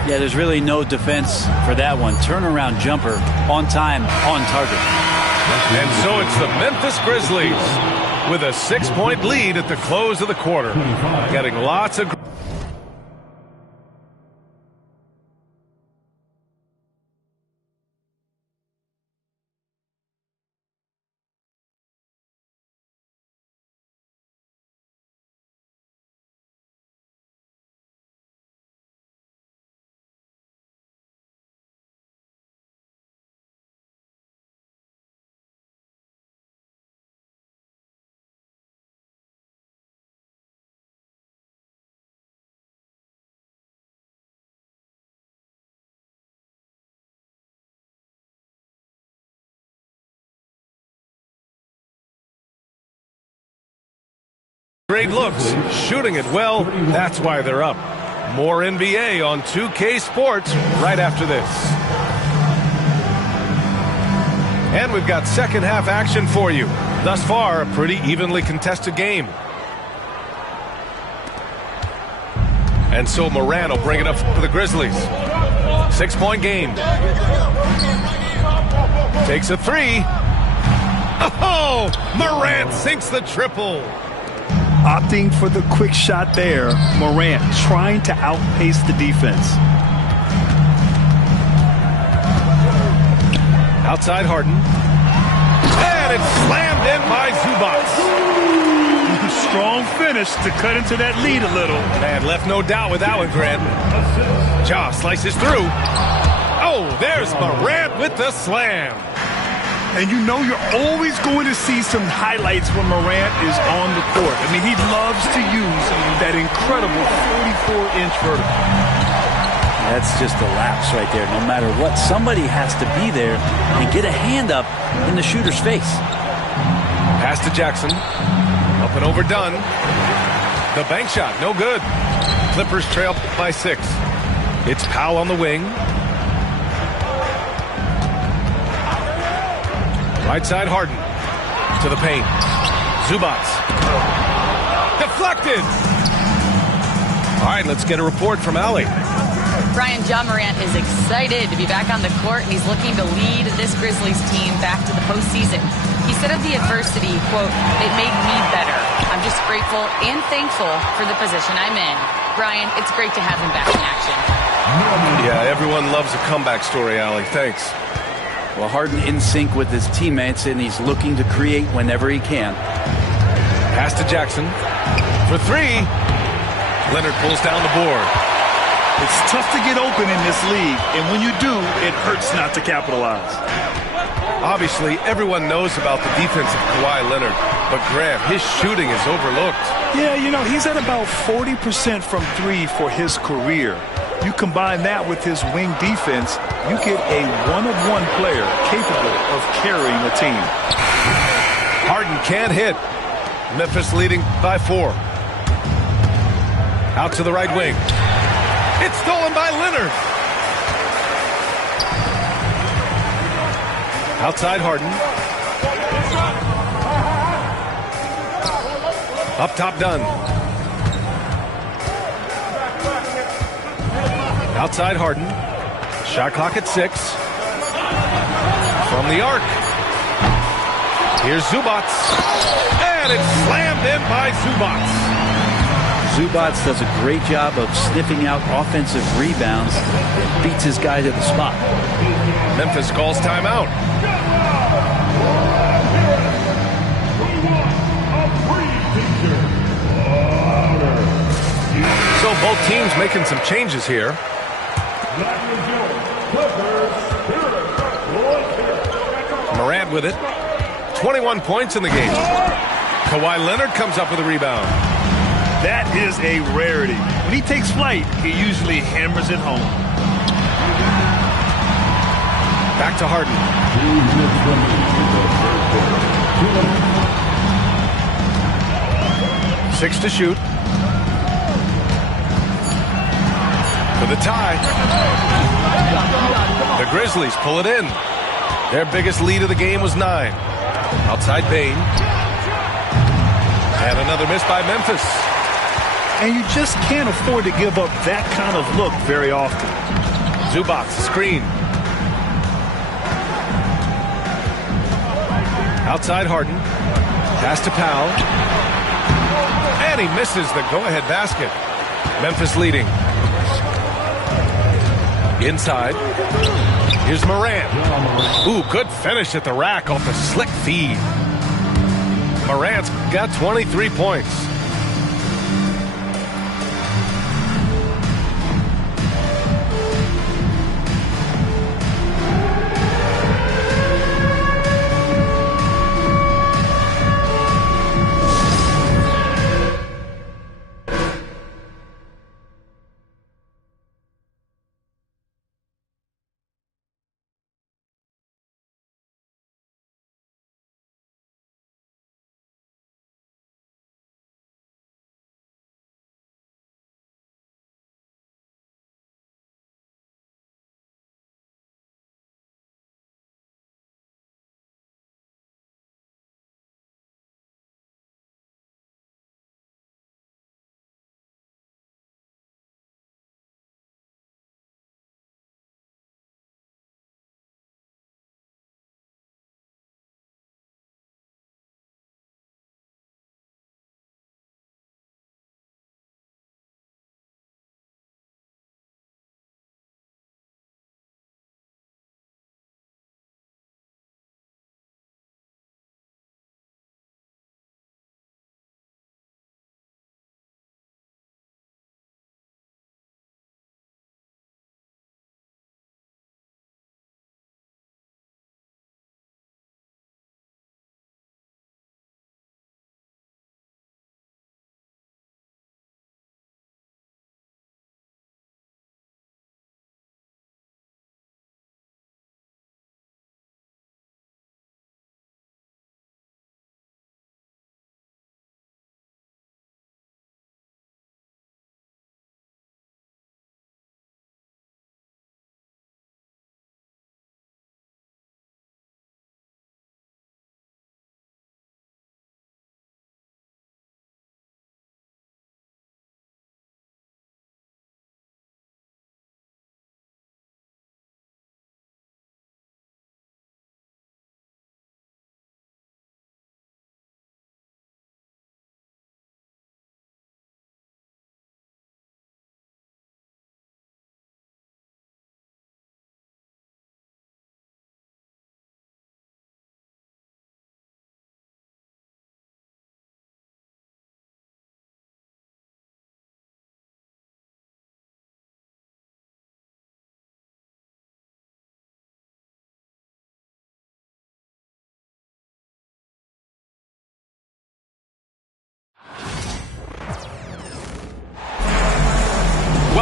Yeah, there's really no defense for that one. Turnaround jumper, on time, on target. And so it's the Memphis Grizzlies with a 6-point lead at the close of the quarter. Getting lots of... Great looks, shooting it well. That's why they're up. More NBA on 2K Sports right after this. And we've got second half action for you. Thus far, a pretty evenly contested game. And so Moran will bring it up for the Grizzlies. 6-point game. Takes a three. Oh, Morant sinks the triple. Opting for the quick shot there. Morant trying to outpace the defense. Outside Harden. And it's slammed in by Zubac. Strong finish to cut into that lead a little. Man, left no doubt with that one, Grant. Ja slices through. Oh, there's Morant with the slam. And you know you're always going to see some highlights when Morant is on the court. I mean, he loves to use that incredible 44-inch vertical. That's just a lapse right there. No matter what, somebody has to be there and get a hand up in the shooter's face. Pass to Jackson. Up and overdone. The bank shot, no good. Clippers trail by 6. It's Powell on the wing. Right side Harden. To the paint. Zubac. Deflected. All right, let's get a report from Allie. Brian, Ja Morant is excited to be back on the court, and he's looking to lead this Grizzlies team back to the postseason. He said of the adversity, quote, "It made me better. I'm just grateful and thankful for the position I'm in." Brian, it's great to have him back in action. Yeah, everyone loves a comeback story, Allie. Thanks. Well, Harden in sync with his teammates, and he's looking to create whenever he can. Pass to Jackson. For 3. Leonard pulls down the board. It's tough to get open in this league, and when you do, it hurts not to capitalize. Obviously, everyone knows about the defense of Kawhi Leonard, but Grant, his shooting is overlooked. Yeah, you know, he's at about 40% from 3 for his career. You combine that with his wing defense, you get a one-of-one player capable of carrying a team. Harden can't hit. Memphis leading by 4. Out to the right wing. It's stolen by Leonard. Outside Harden. Up top done. Outside Harden. Shot clock at 6. From the arc. Here's Zubac. And it's slammed in by Zubac. Zubac does a great job of sniffing out offensive rebounds and beats his guy to the spot. Memphis calls timeout. So both teams making some changes here. Morant with it. 21 points in the game. Kawhi Leonard comes up with a rebound. That is a rarity. When he takes flight, he usually hammers it home. Back to Harden. 6 to shoot. For the tie. The Grizzlies pull it in. Their biggest lead of the game was 9. Outside Bane. And another miss by Memphis. And you just can't afford to give up that kind of look very often. Zubac, screen. Outside Harden. Pass to Powell. And he misses the go-ahead basket. Memphis leading. Inside. Here's Morant. Ooh, good finish at the rack off the slick feed. Morant's got 23 points.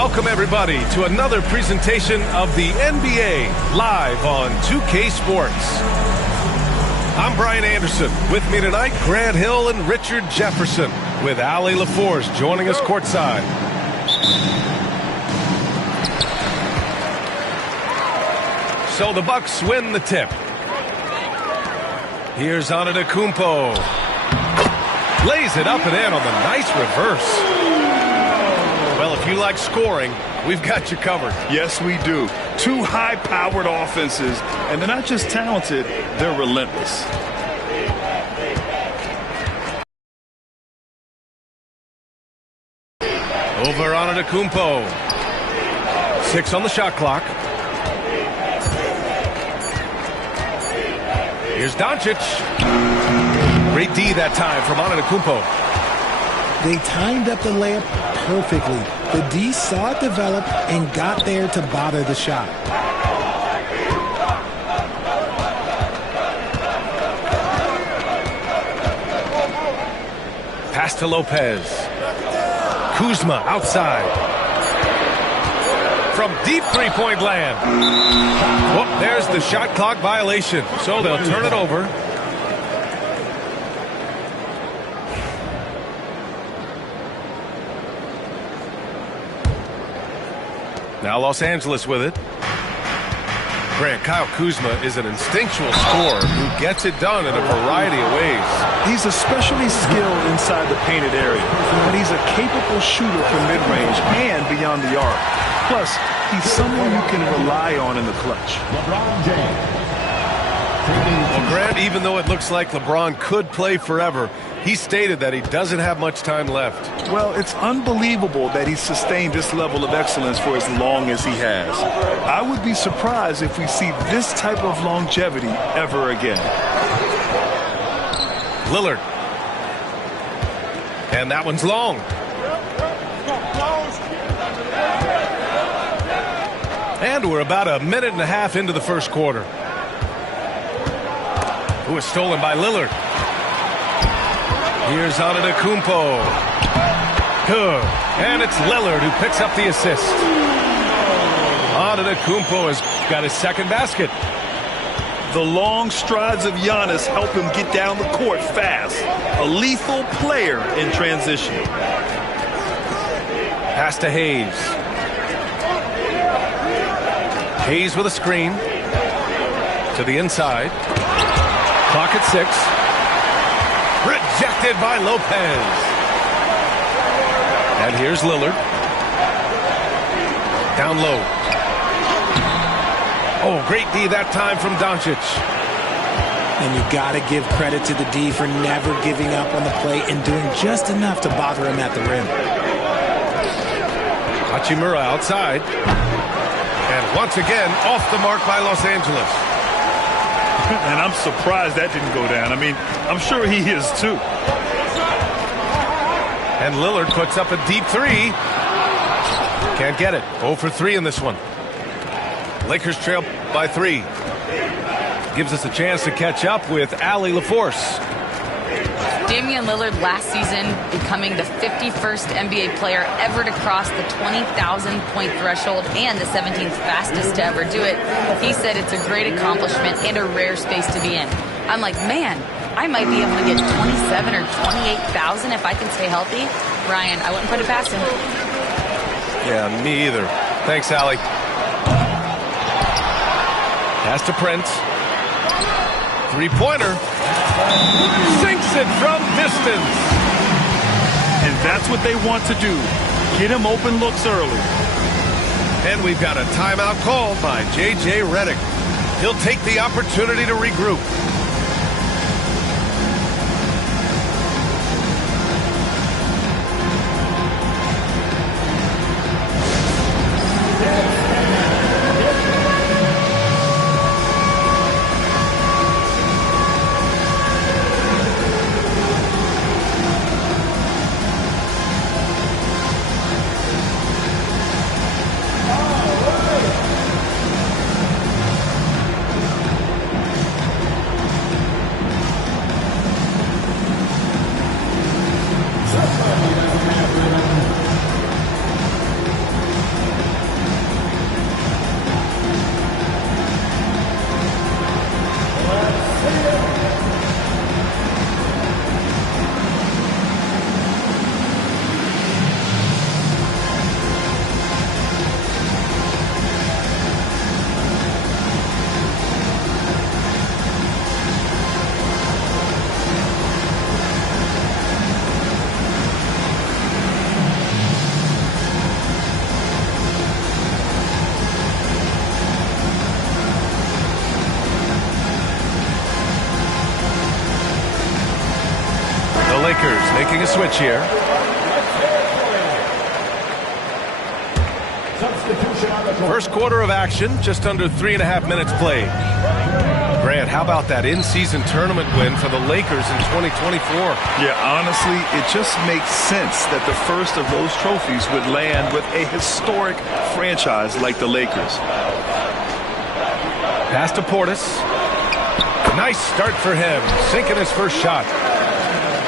Welcome, everybody, to another presentation of the NBA live on 2K Sports. I'm Brian Anderson. With me tonight, Grant Hill and Richard Jefferson, with Allie LaForce joining us courtside. So the Bucks win the tip. Here's Antetokounmpo. Lays it up and in on the nice reverse. Well, if you like scoring, we've got you covered. Yes, we do. Two high-powered offenses, and they're not just talented, they're relentless. Over Antetokounmpo. 6 on the shot clock. Here's Doncic. Great D that time from Antetokounmpo. They timed up the layup perfectly. The D saw it develop and got there to bother the shot. Pass to Lopez. Kuzma outside. From deep three-point land. Oh, there's the shot clock violation. So they'll turn it over. Now Los Angeles with it. Grant, Kyle Kuzma is an instinctual scorer who gets it done in a variety of ways. He's especially skilled inside the painted area, but he's a capable shooter from mid-range and beyond the arc. Plus, he's someone you can rely on in the clutch. LeBron James. Well, Grant, even though it looks like LeBron could play forever, he stated that he doesn't have much time left. Well, it's unbelievable that he's sustained this level of excellence for as long as he has. I would be surprised if we see this type of longevity ever again. Lillard. And that one's long. And we're about a minute and a half into the first quarter. Who is stolen by Lillard. Here's Antetokounmpo. Good. And it's Lillard who picks up the assist. Antetokounmpo has got his second basket. The long strides of Giannis help him get down the court fast. A lethal player in transition. Pass to Hayes. Hayes with a screen. To the inside. Clock at 6. Rejected by Lopez. And here's Lillard. Down low. Oh, great D that time from Doncic. And you got to give credit to the D for never giving up on the play and doing just enough to bother him at the rim. Hachimura outside. And once again, off the mark by Los Angeles. And I'm surprised that didn't go down. I mean, I'm sure he is too. And Lillard puts up a deep three. Can't get it. 0 for 3 in this one. Lakers trail by 3. Gives us a chance to catch up with Allie LaForce. Damian Lillard last season becoming the 51st NBA player ever to cross the 20,000-point threshold and the 17th fastest to ever do it. He said it's a great accomplishment and a rare space to be in. I'm like, man, I might be able to get 27 or 28,000 if I can stay healthy. Ryan, I wouldn't put it past him. Yeah, me either. Thanks, Allie. Pass to Prince. Three-pointer. Sinks it from distance. And that's what they want to do. Get him open looks early. And we've got a timeout called by J.J. Redick. He'll take the opportunity to regroup. switch here. First quarter of action, just under 3.5 minutes played. Grant, how about that in-season tournament win for the Lakers in 2024? Yeah, honestly, it just makes sense that the first of those trophies would land with a historic franchise like the Lakers. Pass to Portis. Nice start for him, sinking his first shot.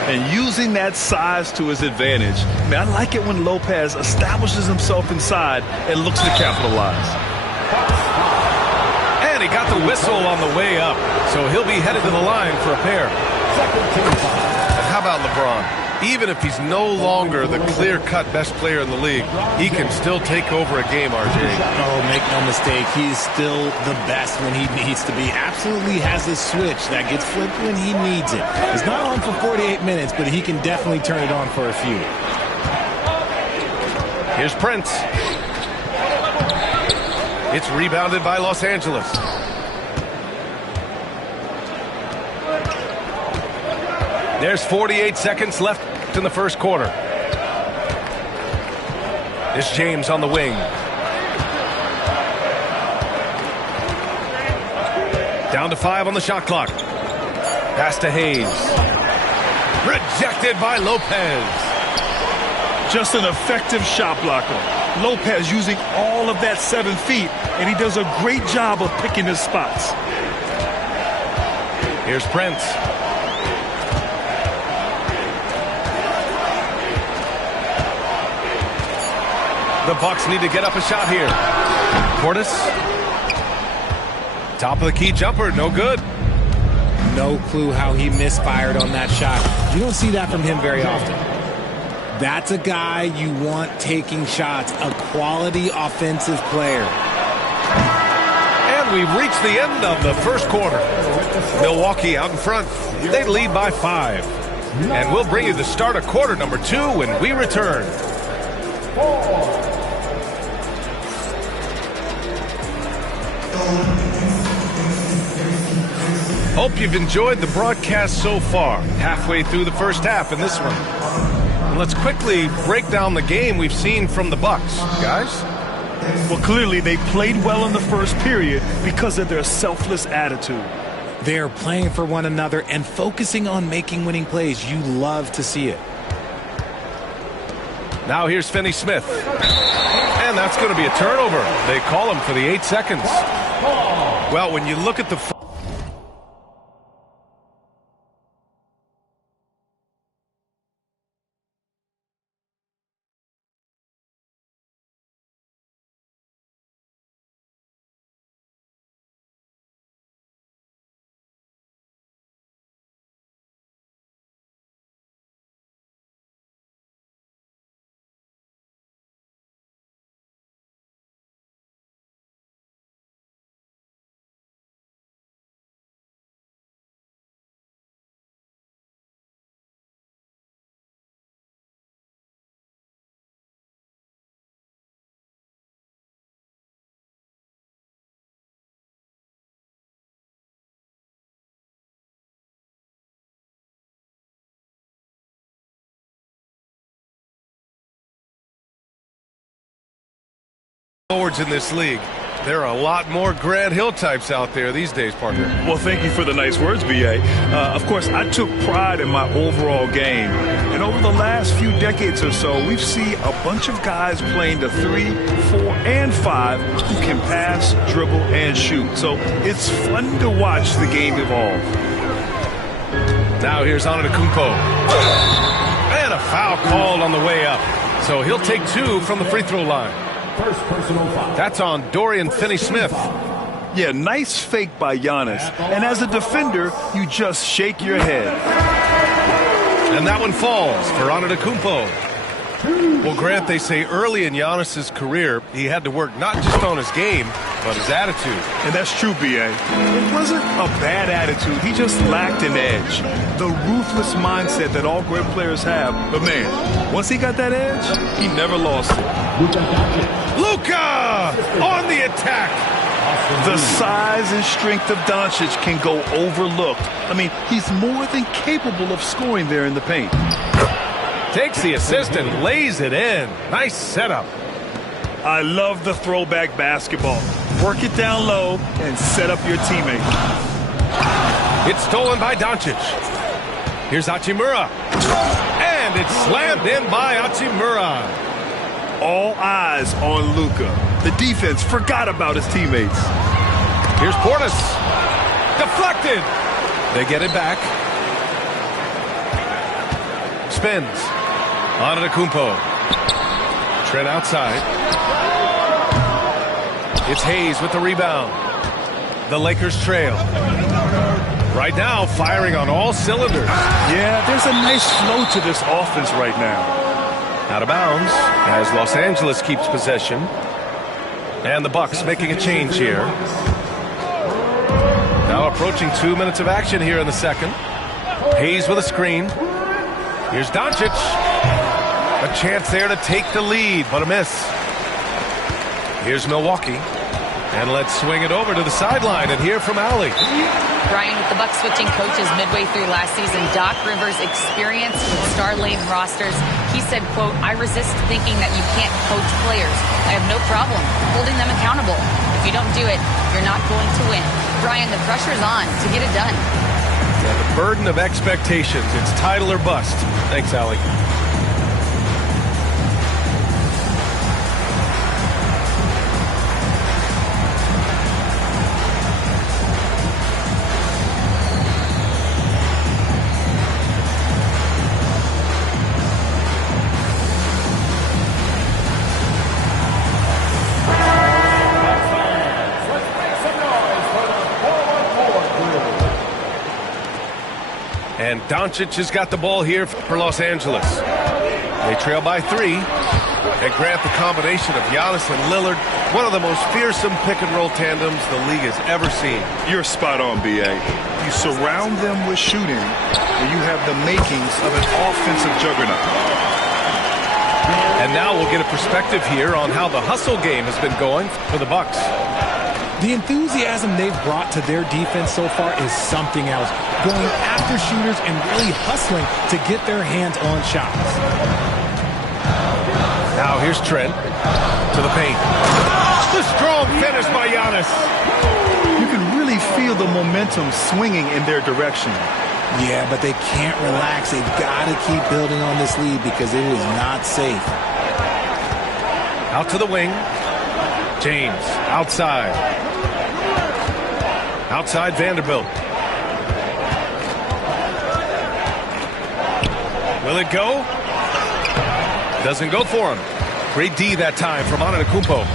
And using that size to his advantage. I mean, I like it when Lopez establishes himself inside and looks to capitalize. And he got the whistle on the way up, so he'll be headed to the line for a pair. And how about LeBron? Even if he's no longer the clear-cut best player in the league, he can still take over a game, RJ. Oh, make no mistake, he's still the best when he needs to be. Absolutely has a switch that gets flipped when he needs it. It's not on for 48 minutes, but he can definitely turn it on for a few. Here's Prince. It's rebounded by Los Angeles. There's 48 seconds left in the first quarter. It's James on the wing. Down to 5 on the shot clock. Pass to Hayes. Rejected by Lopez. Just an effective shot blocker. Lopez using all of that 7 feet, and he does a great job of picking his spots. Here's Prince. The Bucks need to get up a shot here. Portis. Top of the key jumper, no good. No clue how he misfired on that shot. You don't see that from him very often. That's a guy you want taking shots, a quality offensive player. And we've reached the end of the first quarter. Milwaukee out in front. They lead by 5. And we'll bring you the start of quarter number 2 when we return. Hope you've enjoyed the broadcast so far. Halfway through the first half in this one. And let's quickly break down the game we've seen from the Bucks. Guys? Well, clearly they played well in the first period because of their selfless attitude. They're playing for one another and focusing on making winning plays. You love to see it. Now here's Finney-Smith. And that's going to be a turnover. They call him for the 8 seconds. Well, when you look at the forwards in this league, there are a lot more Grant Hill types out there these days, partner. Well, thank you for the nice words, B.A. Of course, I took pride in my overall game. And over the last few decades or so, we've seen a bunch of guys playing the 3, 4, and 5 who can pass, dribble, and shoot. So it's fun to watch the game evolve. Now here's Antetokounmpo. And a foul called on the way up. So he'll take 2 from the free throw line. First personal foul. That's on Dorian Finney-Smith. Yeah, nice fake by Giannis. And as a defender, you just shake your head. And that one falls for Antetokounmpo. Well, Grant, they say early in Giannis's career, he had to work not just on his game, but his attitude. And that's true, B.A. It wasn't a bad attitude. He just lacked an edge. The ruthless mindset that all great players have. But, man, once he got that edge, he never lost it. Luka on the attack. The size and strength of Doncic can go overlooked. I mean, he's more than capable of scoring there in the paint. Takes the assist and lays it in. Nice setup. I love the throwback basketball. Work it down low and set up your teammate. It's stolen by Doncic. Here's Hachimura. And it's slammed in by Hachimura. All eyes on Luka. The defense forgot about his teammates. Here's Portis. Deflected. They get it back. Spins. Antetokounmpo. Trent outside. It's Hayes with the rebound. The Lakers trail. Right now, firing on all cylinders. Yeah, there's a nice flow to this offense right now. Out of bounds as Los Angeles keeps possession. And the Bucks making a change here. Now approaching 2 minutes of action here in the second. Hayes with a screen. Here's Doncic. A chance there to take the lead, but a miss. Here's Milwaukee. And let's swing it over to the sideline and hear from Allie. Brian, with the Bucks switching coaches midway through last season, Doc Rivers' experience with star-laden rosters, he said, quote, "I resist thinking that you can't coach players. I have no problem holding them accountable. If you don't do it, you're not going to win." Brian, the pressure's on to get it done. Yeah, the burden of expectations. It's title or bust. Thanks, Allie. And Doncic has got the ball here for Los Angeles. They trail by 3. And grant the combination of Giannis and Lillard, one of the most fearsome pick-and-roll tandems the league has ever seen. You're spot on, B.A. You surround them with shooting, and you have the makings of an offensive juggernaut. And now we'll get a perspective here on how the hustle game has been going for the Bucks. The enthusiasm they've brought to their defense so far is something else. Going after shooters and really hustling to get their hands on shots. Now here's Trent to the paint. The strong finish by Giannis. You can really feel the momentum swinging in their direction. Yeah, but they can't relax. They've got to keep building on this lead because it is not safe. Out to the wing. James outside. Outside Vanderbilt. Will it go? Doesn't go for him. Great D that time from Antetokounmpo.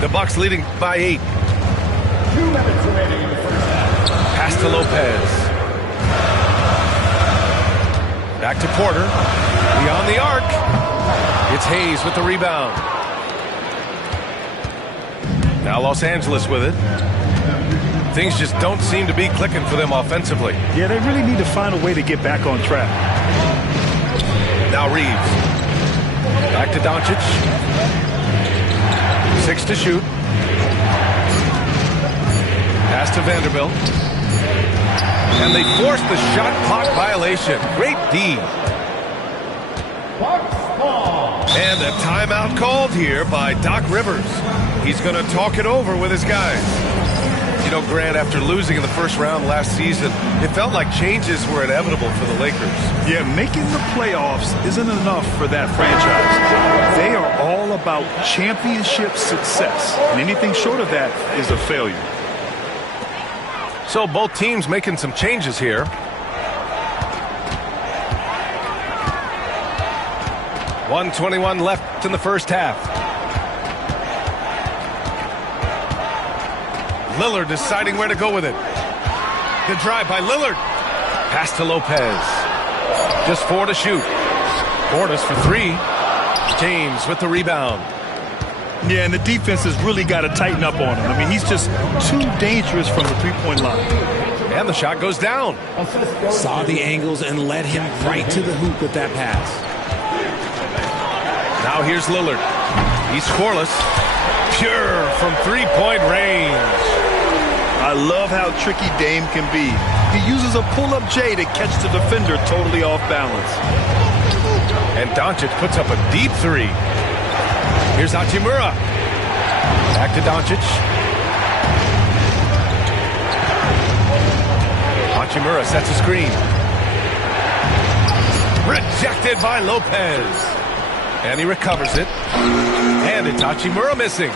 The Bucks leading by 8. 2 minutes remaining in the first half. Pass to Lopez. Back to Porter. Beyond the arc. It's Hayes with the rebound. Now Los Angeles with it. Things just don't seem to be clicking for them offensively. Yeah, they really need to find a way to get back on track. Now Reeves. Back to Doncic. 6 to shoot. Pass to Vanderbilt. And they force the shot clock violation. Great D. And a timeout called here by Doc Rivers. He's going to talk it over with his guys. You know, Grant, after losing in the first round last season, it felt like changes were inevitable for the Lakers. Yeah, making the playoffs isn't enough for that franchise. They are all about championship success, and anything short of that is a failure. So both teams making some changes here. .121 left in the first half. Lillard deciding where to go with it. Good drive by Lillard. Pass to Lopez. Just 4 to shoot. Portis for 3. James with the rebound. Yeah, and the defense has really got to tighten up on him. I mean, he's just too dangerous from the three-point line. And the shot goes down. Saw the angles and led him right to the hoop with that pass. Now here's Lillard. He's scoreless. Pure from three-point range. I love how tricky Dame can be. He uses a pull-up J to catch the defender totally off balance. And Doncic puts up a deep three. Here's Hachimura. Back to Doncic. Hachimura sets a screen. Rejected by Lopez. And he recovers it. And it's Hachimura missing.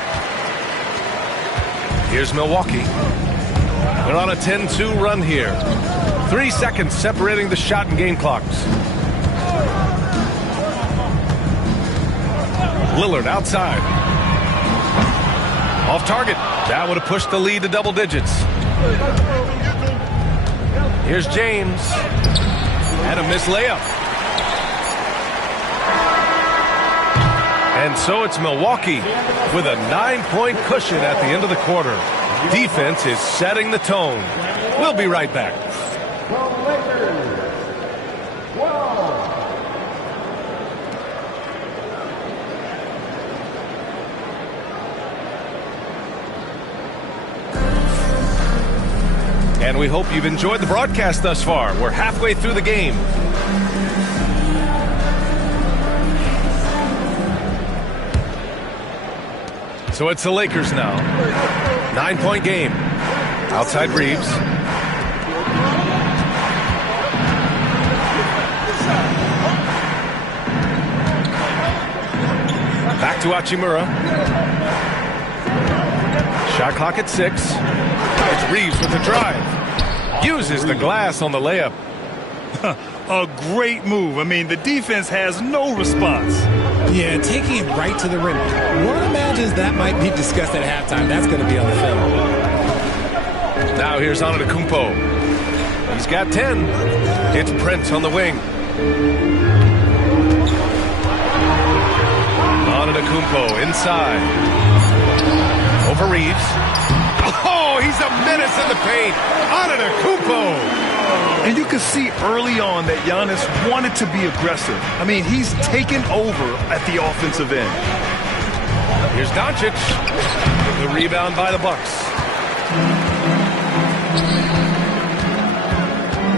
Here's Milwaukee. They're on a 10-2 run here. 3 seconds separating the shot and game clocks. Lillard outside. Off target. That would have pushed the lead to double digits. Here's James. And a missed layup. And so it's Milwaukee with a 9-point cushion at the end of the quarter. Defense is setting the tone. We'll be right back. And we hope you've enjoyed the broadcast thus far. We're halfway through the game. So it's the Lakers now. 9-point game. Outside Reeves. Back to Hachimura. Shot clock at 6. It's Reeves with the drive. Uses the glass on the layup. A great move. I mean, the defense has no response. Yeah, taking it right to the rim. One imagines that might be discussed at halftime. That's going to be on the film. Now here's Antetokounmpo. He's got 10. It's Prince on the wing. Antetokounmpo inside. Over Reeves. Oh, he's a menace in the paint. Antetokounmpo. And you could see early on that Giannis wanted to be aggressive. I mean, he's taken over at the offensive end. Here's Doncic. The rebound by the Bucks.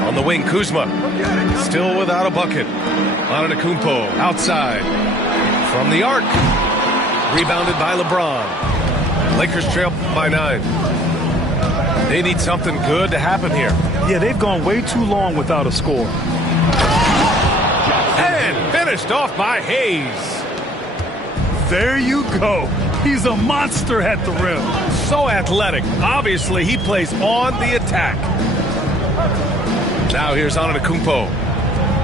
On the wing, Kuzma. Still without a bucket. Antetokounmpo outside. From the arc. Rebounded by LeBron. Lakers trail by 9. They need something good to happen here. Yeah, they've gone way too long without a score. And finished off by Hayes. There you go. He's a monster at the rim. So athletic. Obviously, he plays on the attack. Now here's Antetokounmpo.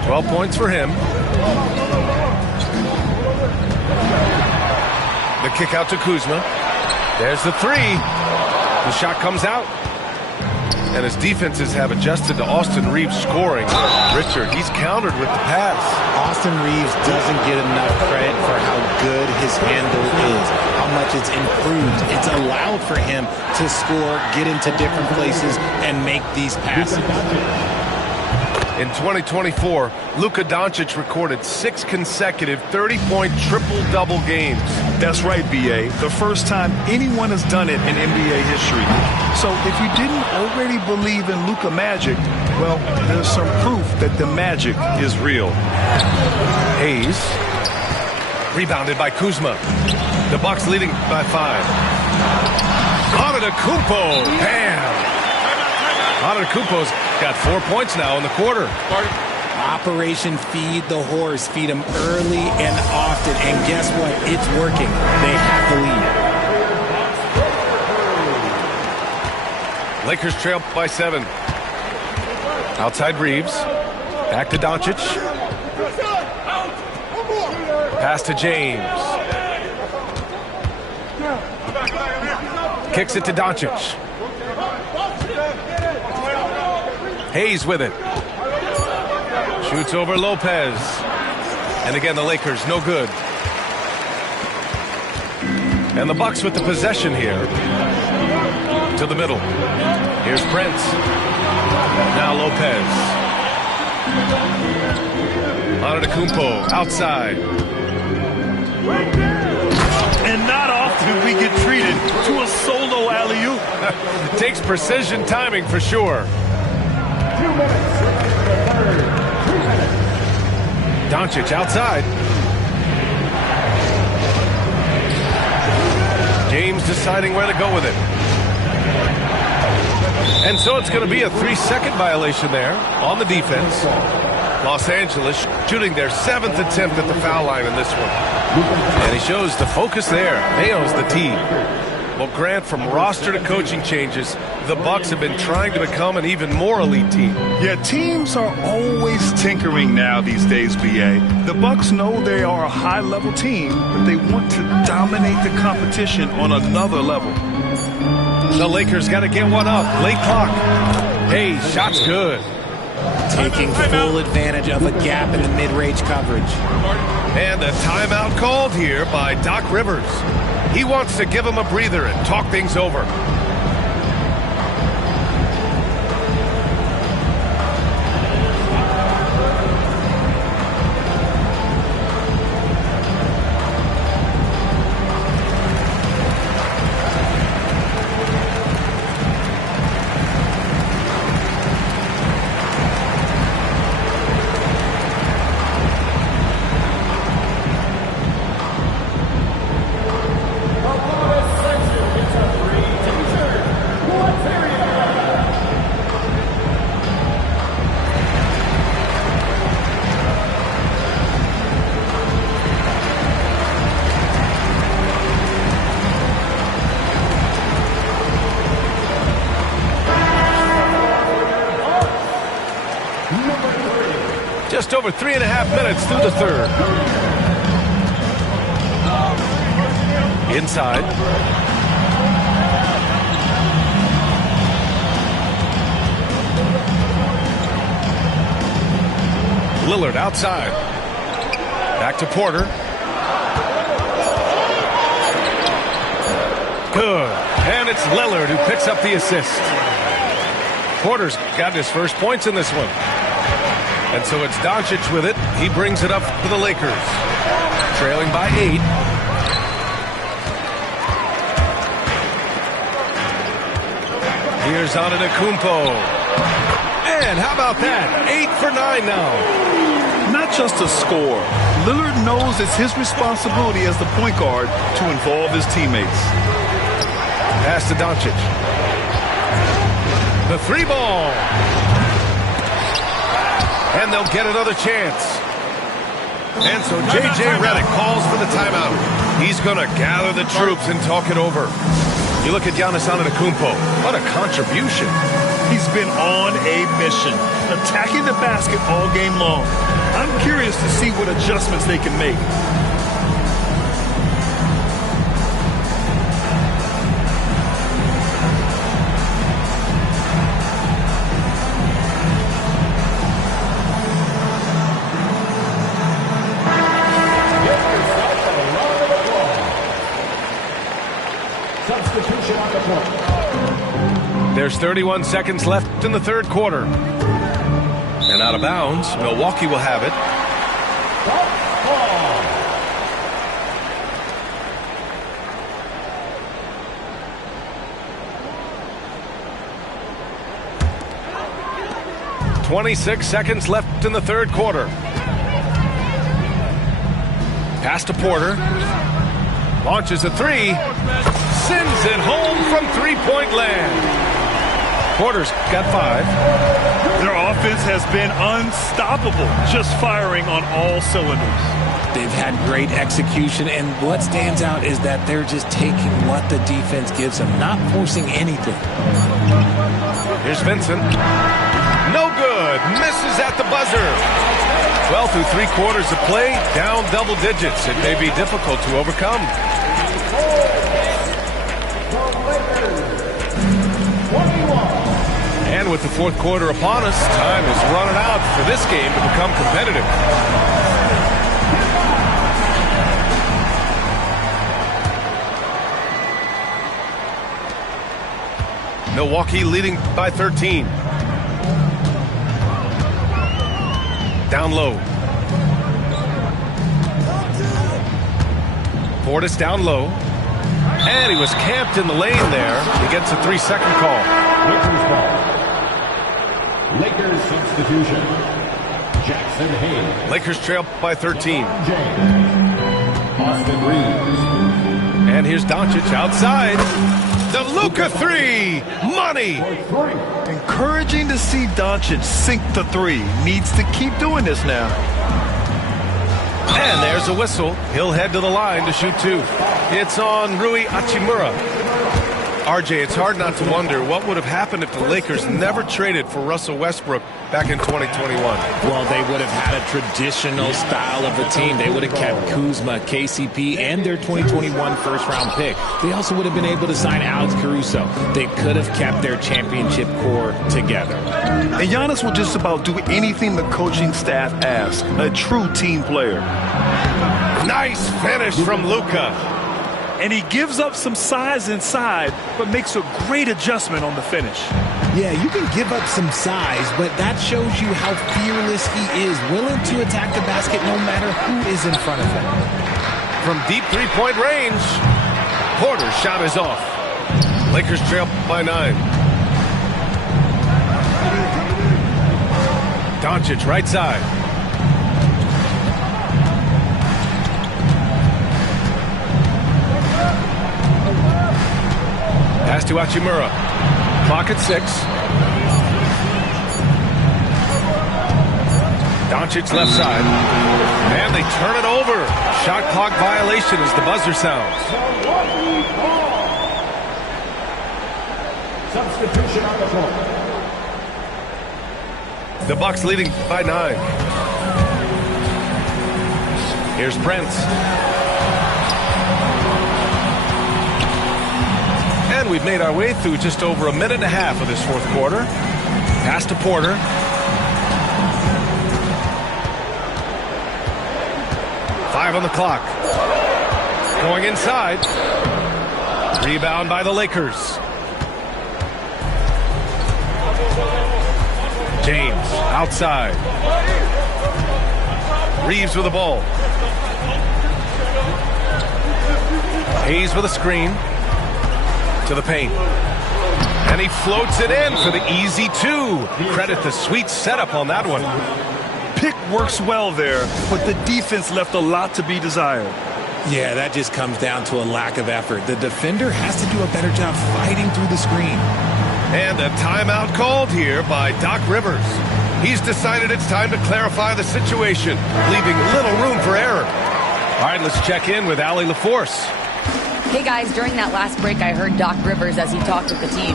12 points for him. The kick out to Kuzma. There's the three. The shot comes out. And his defenses have adjusted to Austin Reeves scoring. Richard, he's countered with the pass. Austin Reeves doesn't get enough credit for how good his handle is, how much it's improved. It's allowed for him to score, get into different places, and make these passes. In 2024, Luka Doncic recorded 6 consecutive 30-point triple-double games. That's right, B.A. The first time anyone has done it in NBA history. So if you didn't already believe in Luka magic, well, there's some proof that the magic is real. Hayes. Rebounded by Kuzma. The Bucks leading by 5. Antetokounmpo. Bam! Antetokounmpo's got 4 points now in the quarter. Operation Feed the Horse. Feed him early and often. And guess what? It's working. They have the lead. Lakers trail by 7. Outside Reeves. Back to Doncic. Pass to James. Kicks it to Doncic. Hayes with it. Shoots over Lopez. And again, the Lakers, no good. And the Bucks with the possession here. To the middle. Here's Prince. Now Lopez. Antetokounmpo outside. And not often we get treated to a solo alley-oop. Takes precision timing for sure. Doncic outside. James deciding where to go with it. And so it's going to be a 3-second violation there on the defense. Los Angeles shooting their 7th attempt at the foul line in this one. And he shows the focus there. Mayo's the team. Well, Grant, from roster to coaching changes, the Bucks have been trying to become an even more elite team. Yeah, teams are always tinkering now these days, BA. The Bucks know they are a high-level team, but they want to dominate the competition on another level. The Lakers got to get one up. Late clock. Hey, shot's good. Taking full advantage of a gap in the mid-range coverage. And a timeout called here by Doc Rivers. He wants to give him a breather and talk things over. Just over 3.5 minutes through the third. Inside. Lillard outside. Back to Porter. Good. And it's Lillard who picks up the assist. Porter's got his first points in this one. And so it's Doncic with it. He brings it up for the Lakers. Trailing by 8. Here's Antetokounmpo. And how about that? 8 for 9 now. Not just a score. Lillard knows it's his responsibility as the point guard to involve his teammates. Pass to Doncic. The 3-ball. And they'll get another chance. And so J.J. Redick calls for the timeout. He's going to gather the troops and talk it over. You look at Giannis Antetokounmpo. What a contribution. He's been on a mission, attacking the basket all game long. I'm curious to see what adjustments they can make. There's 31 seconds left in the third quarter. And out of bounds, Milwaukee will have it. .26 seconds left in the third quarter. Pass to Porter. Launches a 3. Sends it home from three-point land. Porter's got 5. Their offense has been unstoppable, just firing on all cylinders. They've had great execution, and what stands out is that they're just taking what the defense gives them, not forcing anything. Here's Vincent. No good. Misses at the buzzer. Well, through 3 quarters of play, down double digits. It may be difficult to overcome. And with the fourth quarter upon us, time is running out for this game to become competitive. Milwaukee leading by 13. Down low. Portis down low. And he was camped in the lane there. He gets a 3-second call. Lakers ball. Lakers substitution. Lakers trail by 13. Austin Reeves. And here's Doncic outside. The Luka three. Money. Encouraging to see Doncic sink the three. Needs to keep doing this now. And there's a whistle. He'll head to the line to shoot two. It's on Rui Hachimura. RJ, it's hard not to wonder what would have happened if the Lakers never traded for Russell Westbrook back in 2021. Well, they would have had a traditional style of a team. They would have kept Kuzma, KCP, and their 2021 first-round pick. They also would have been able to sign Alex Caruso. They could have kept their championship core together. And Giannis will just about do anything the coaching staff asks. A true team player. Nice finish from Luka. And he gives up some size inside, but makes a great adjustment on the finish. Yeah, you can give up some size, but that shows you how fearless he is, willing to attack the basket no matter who is in front of him. From deep three-point range, Porter's shot is off. Lakers trail by 9. Doncic right side. Pass to Hachimura. Clock at 6. Doncic left side. And they turn it over. Shot clock violation as the buzzer sounds. Substitution on the floor. The Bucks leading by 9. Here's Prince. And we've made our way through just over a minute and a half of this fourth quarter. Pass to Porter. Five on the clock. Going inside. Rebound by the Lakers. James outside. Reeves with the ball. Hayes with a screen. To the paint. And he floats it in for the easy 2. Credit the sweet setup on that one. Pick works well there, but the defense left a lot to be desired. Yeah, that just comes down to a lack of effort. The defender has to do a better job fighting through the screen. And a timeout called here by Doc Rivers. He's decided it's time to clarify the situation, leaving little room for error. All right, let's check in with Allie LaForce. Hey guys, during that last break, I heard Doc Rivers as he talked with the team.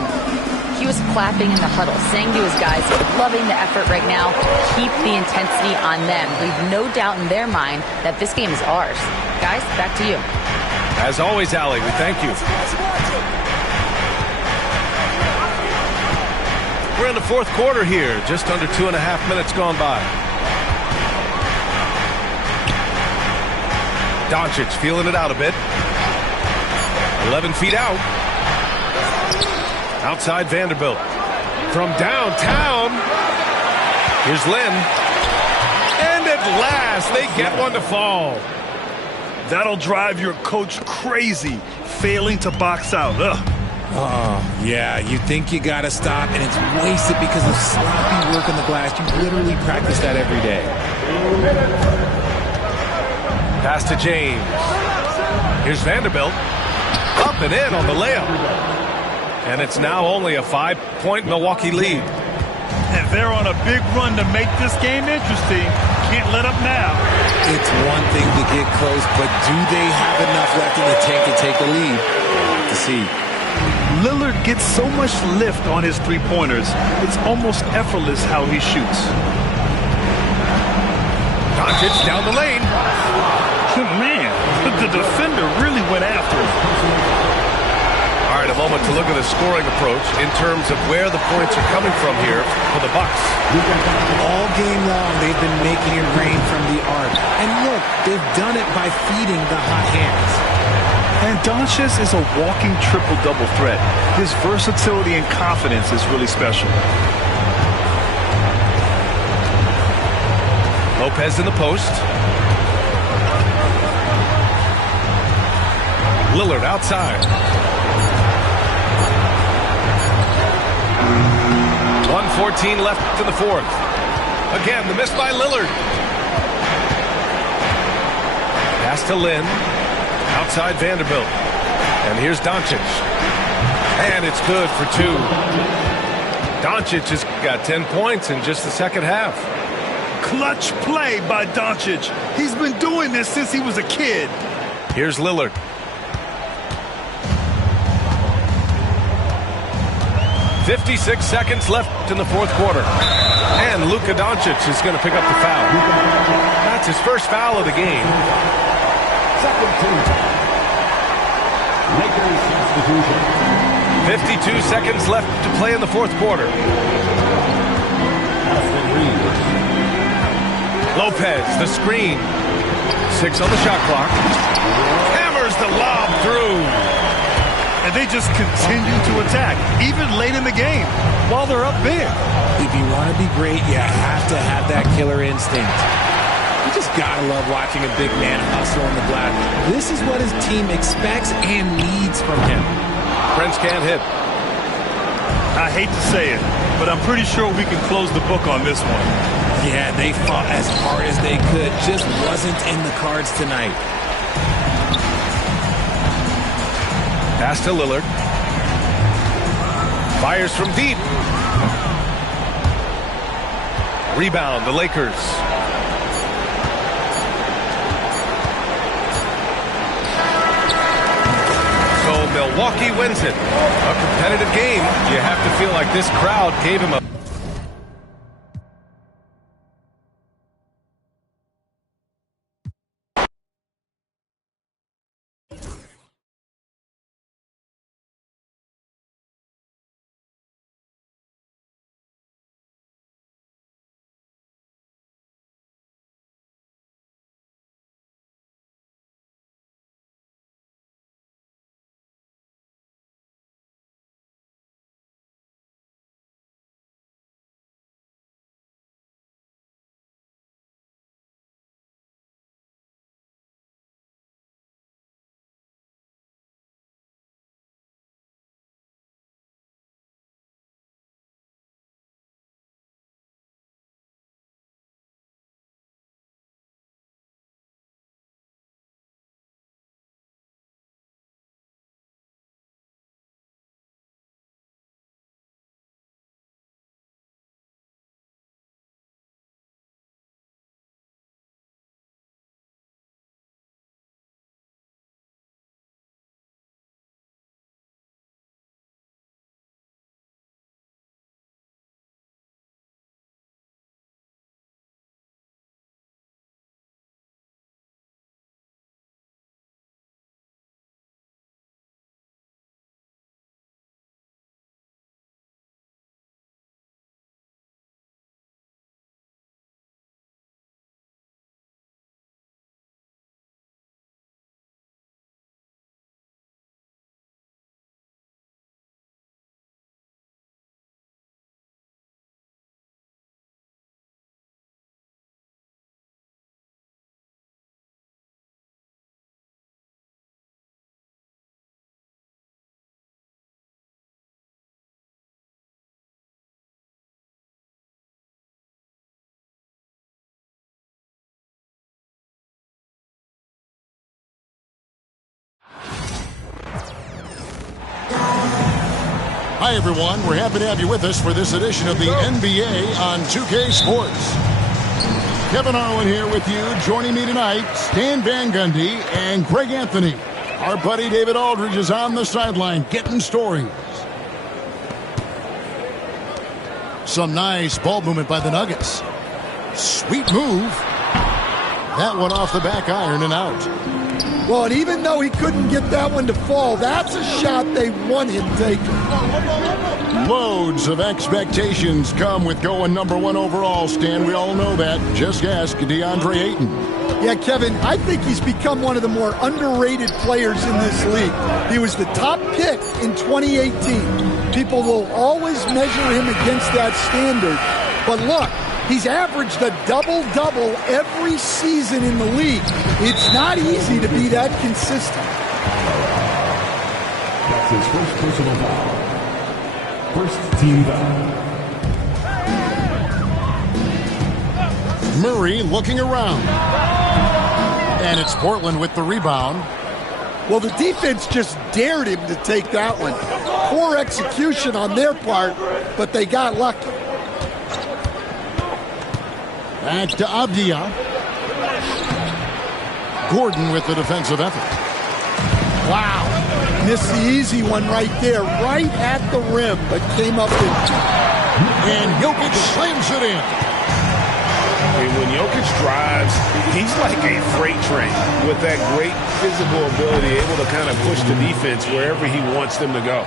He was clapping in the huddle, saying to his guys, loving the effort right now, keep the intensity on them. Leave no doubt in their mind that this game is ours. Guys, back to you. As always, Allie, we thank you. We're in the fourth quarter here, just under 2.5 minutes gone by. Doncic feeling it out a bit. 11 feet out. Outside Vanderbilt. From downtown. Here's Lynn. And at last, they get one to fall. That'll drive your coach crazy, failing to box out. Ugh. Oh, yeah, you think you got to stop, and it's wasted because of sloppy work on the glass. You literally practice that every day. Pass to James. Here's Vanderbilt. Up and in on the layup. And it's now only a 5-point Milwaukee lead. And they're on a big run to make this game interesting. Can't let up now. It's one thing to get close, but do they have enough left in the tank to take the lead? To see. Lillard gets so much lift on his three-pointers. It's almost effortless how he shoots. Doncic down the lane. Oh, man, the defender really went after him. All right, a moment to look at the scoring approach in terms of where the points are coming from here for the Bucks. All game long, they've been making it rain from the arc. And look, they've done it by feeding the hot hands. And Doncic is a walking triple-double threat. His versatility and confidence is really special. Lopez in the post. Lillard outside. 1:14 left in the fourth. Again, the miss by Lillard. Pass to Lynn. Outside Vanderbilt. And here's Doncic. And it's good for 2. Doncic has got 10 points in just the second half. Clutch play by Doncic. He's been doing this since he was a kid. Here's Lillard. "56 seconds left in the fourth quarter. And Luka Doncic is going to pick up the foul. That's his first foul of the game. Second team. Lakers substitution. 52 seconds left to play in the fourth quarter. Lopez, the screen. 6 on the shot clock. Hammers the lob through. And they just continue to attack, even late in the game, while they're up big. If you want to be great, you have to have that killer instinct. You just got to love watching a big man hustle on the glass. This is what his team expects and needs from him. Prince can't hit. I hate to say it, but I'm pretty sure we can close the book on this one. Yeah, they fought as hard as they could. Just wasn't in the cards tonight. Pass to Lillard. Fires from deep. Rebound, the Lakers. So Milwaukee wins it. A competitive game. You have to feel like this crowd gave him a... Hi, everyone. We're happy to have you with us for this edition of the NBA on 2K Sports. Kevin Harlan here with you. Joining me tonight, Stan Van Gundy and Greg Anthony. Our buddy David Aldridge is on the sideline getting stories. Some nice ball movement by the Nuggets. Sweet move. That one off the back iron and out. Well, and even though he couldn't get that one to fall, that's a shot they want him taking. Loads of expectations come with going #1 overall, Stan. We all know that. Just ask DeAndre Ayton. Yeah, Kevin, I think he's become one of the more underrated players in this league. He was the top pick in 2018. People will always measure him against that standard. But look, he's averaged a double-double every season in the league. It's not easy to be that consistent. That's his first personal foul. First team foul. Murray looking around. And it's Portland with the rebound. Well, the defense just dared him to take that one. Poor execution on their part, but they got lucky. Back to Avdia. Gordon with the defensive effort. Wow. Missed the easy one right there, right at the rim, but came up with... And Jokic slams it in. And when Jokic drives, he's like a freight train with that great physical ability, able to kind of push the defense wherever he wants them to go.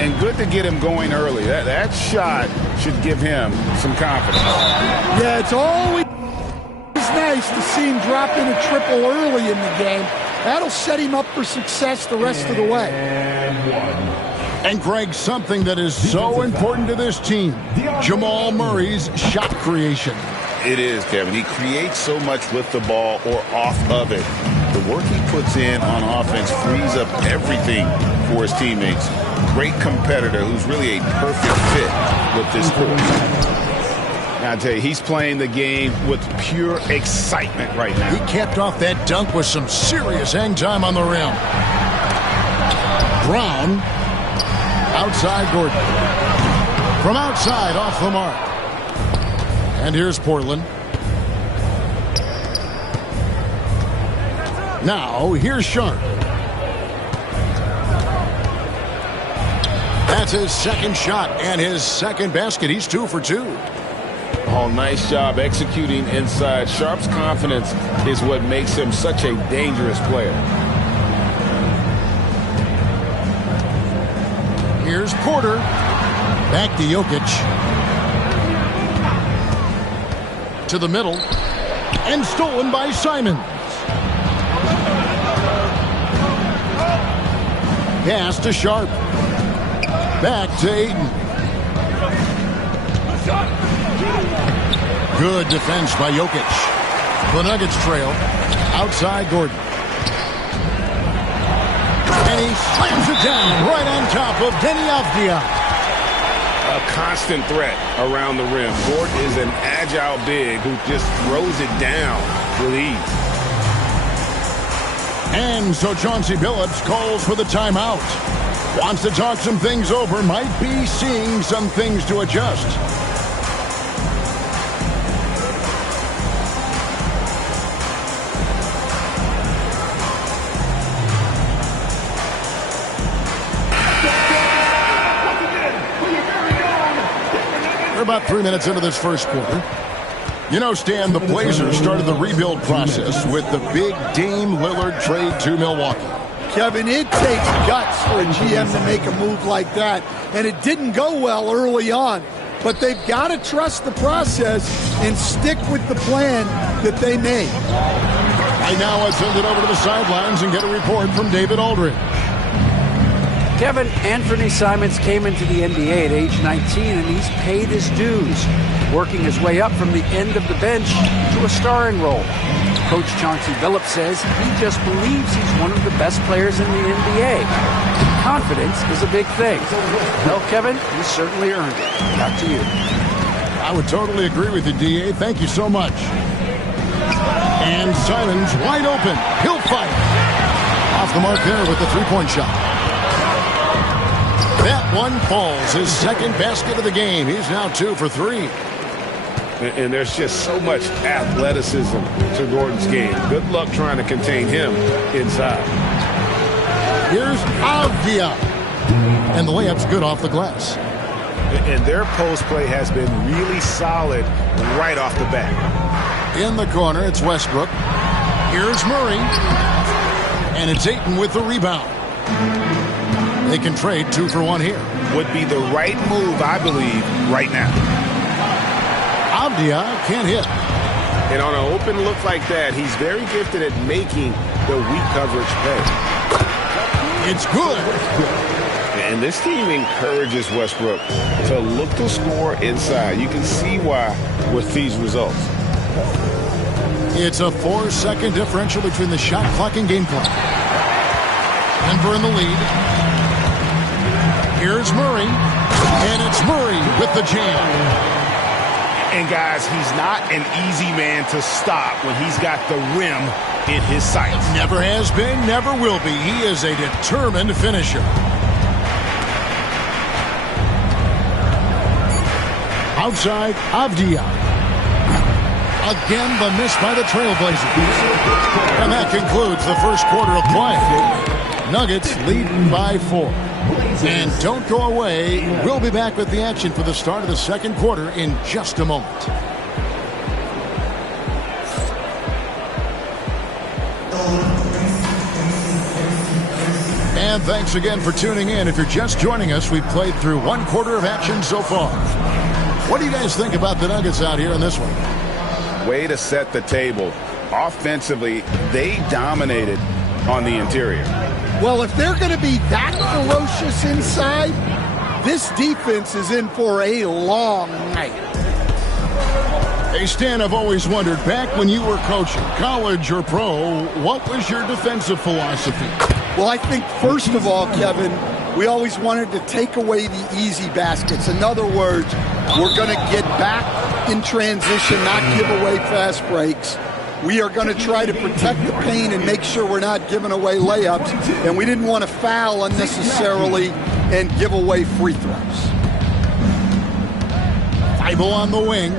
And good to get him going early. That shot should give him some confidence. Yeah, it's always nice to see him drop in a triple early in the game. That'll set him up for success the rest of the way. And Greg, something that is so important to this team, Jamal Murray's shot creation. It is, Kevin. He creates so much with the ball or off of it. The work he puts in on offense frees up everything for his teammates. Great competitor who's really a perfect fit with this court. Now, I tell you, he's playing the game with pure excitement right now. He capped off that dunk with some serious hang time on the rim. Brown, outside Gordon. From outside, off the mark. And here's Portland. Now, here's Sharp. That's his second shot and his second basket. He's 2 for 2. Oh, nice job executing inside. Sharp's confidence is what makes him such a dangerous player. Here's Porter. Back to Jokic. To the middle. And stolen by Simons. Pass to Sharp. Back to Ayton. Good defense by Jokic. The Nuggets trail. Outside Gordon. And he slams it down right on top of Denny Avdia. A constant threat around the rim. Gordon is an agile big who just throws it down with ease. And so Chauncey Billups calls for the timeout. Wants to talk some things over. Might be seeing some things to adjust. We're about 3 minutes into this first quarter. You know, Stan, the Blazers started the rebuild process with the big Dame Lillard trade to Milwaukee. Kevin, it takes guts for a GM to make a move like that, and it didn't go well early on. But they've got to trust the process and stick with the plan that they made. Right now, let's send it over to the sidelines and get a report from David Aldridge. Kevin, Anthony Simons came into the NBA at age 19, and he's paid his dues, working his way up from the end of the bench to a starring role. Coach Chauncey Billups says he just believes he's one of the best players in the NBA. Confidence is a big thing. Well, Kevin, he certainly earned it. Back to you. I would totally agree with you, D.A. Thank you so much. And Simons wide open. He'll fight. Off the mark there with the three-point shot. That one falls. His second basket of the game. He's now 2 for 3. And there's just so much athleticism to Gordon's game. Good luck trying to contain him inside. Here's Avdia. And the layup's good off the glass. And their post play has been really solid right off the bat. In the corner, it's Westbrook. Here's Murray. And it's Ayton with the rebound. They can trade 2 for 1 here. Would be the right move, I believe, right now. Avdia can't hit. And on an open look like that, he's very gifted at making the weak coverage pay. It's good. And this team encourages Westbrook to look to score inside. You can see why with these results. It's a 4-second differential between the shot clock and game clock. Denver in the lead. Here's Murray. And it's Murray with the jam. And, guys, he's not an easy man to stop when he's got the rim in his sights. Never has been, never will be. He is a determined finisher. Outside, Avdia. Again, the miss by the Trailblazers. And that concludes the first quarter of play. Nuggets leading by 4. And don't go away. We'll be back with the action for the start of the second quarter in just a moment. And thanks again for tuning in. If you're just joining us, we've played through one quarter of action so far. What do you guys think about the Nuggets out here in this one? Way to set the table. Offensively, they dominated on the interior. Well, if they're going to be that ferocious inside, this defense is in for a long night. Hey, Stan, I've always wondered, back when you were coaching, college or pro, what was your defensive philosophy? Well, I think, first of all, Kevin, we always wanted to take away the easy baskets. In other words, we're going to get back in transition, not give away fast breaks. We are going to try to protect the paint and make sure we're not giving away layups. And we didn't want to foul unnecessarily and give away free throws. Thibault on the wing.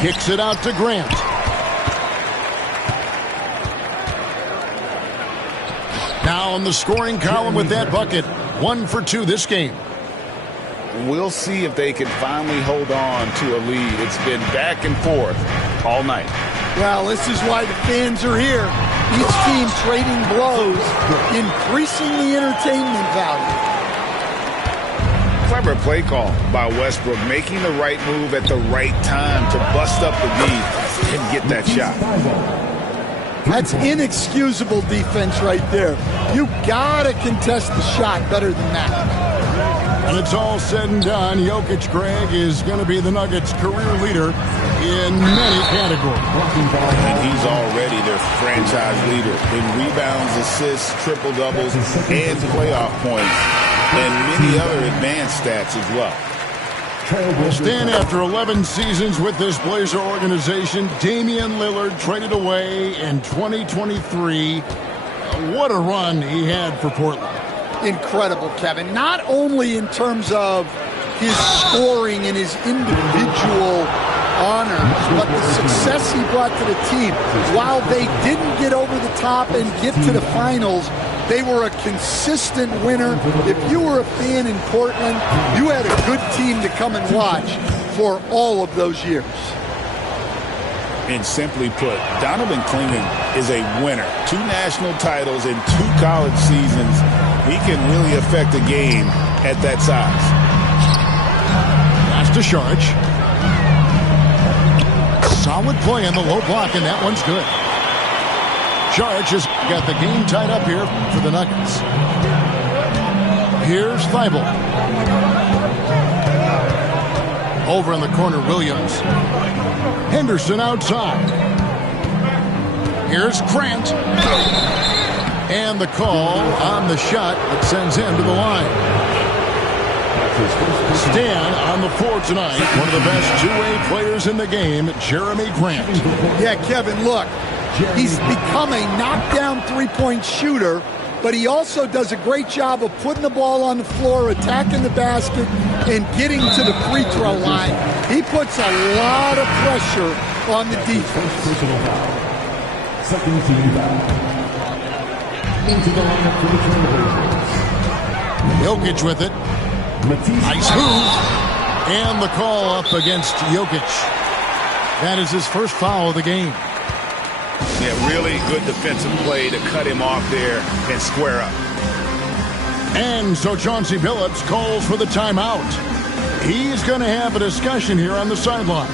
Kicks it out to Grant. Now on the scoring column with that bucket. 1 for 2 this game. We'll see if they can finally hold on to a lead. It's been back and forth all night. Well, this is why the fans are here. Each team trading blows, increasing the entertainment value. Clever play call by Westbrook, making the right move at the right time to bust up the D and get that shot. That's inexcusable defense right there. You gotta contest the shot better than that. And it's all said and done. Jokic, Greg, is going to be the Nuggets' career leader in many categories. And he's already their franchise leader in rebounds, assists, triple-doubles, and playoff points, and many other advanced stats as well. Stan, after 11 seasons with this Blazer organization, Damian Lillard traded away in 2023. What a run he had for Portland. Incredible, Kevin. Not only in terms of his scoring and his individual honors, but the success he brought to the team. While they didn't get over the top and get to the finals, they were a consistent winner. If you were a fan in Portland, you had a good team to come and watch for all of those years. And simply put, Donovan Clingan is a winner. 2 national titles in 2 college seasons. He can really affect a game at that size. Pass to Sharge. Solid play on the low block, and that one's good. Sharge has got the game tied up here for the Nuggets. Here's Thibault. Over in the corner, Williams. Henderson outside. Here's Grant. And the call on the shot that sends him to the line. Stan on the floor tonight. One of the best two-way players in the game, Jeremy Grant. Yeah, Kevin, look. He's become a knockdown three-point shooter, but he also does a great job of putting the ball on the floor, attacking the basket, and getting to the free throw line. He puts a lot of pressure on the defense. Second team foul. Into the lineup for the Trailblazers. Jokic with it. Nice move. And the call up against Jokic. That is his first foul of the game. Yeah, really good defensive play to cut him off there and square up. And so Chauncey Billups calls for the timeout. He's going to have a discussion here on the sideline.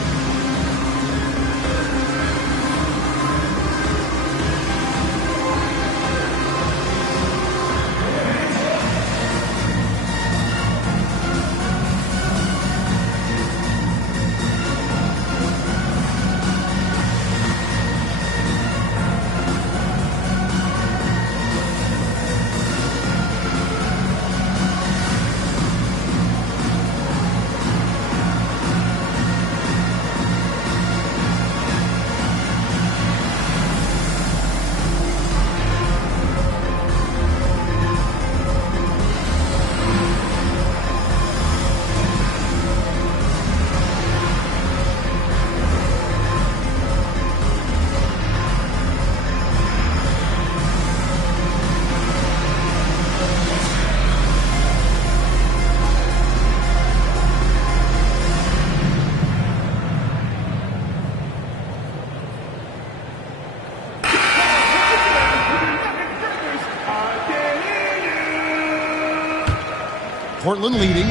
Portland leading.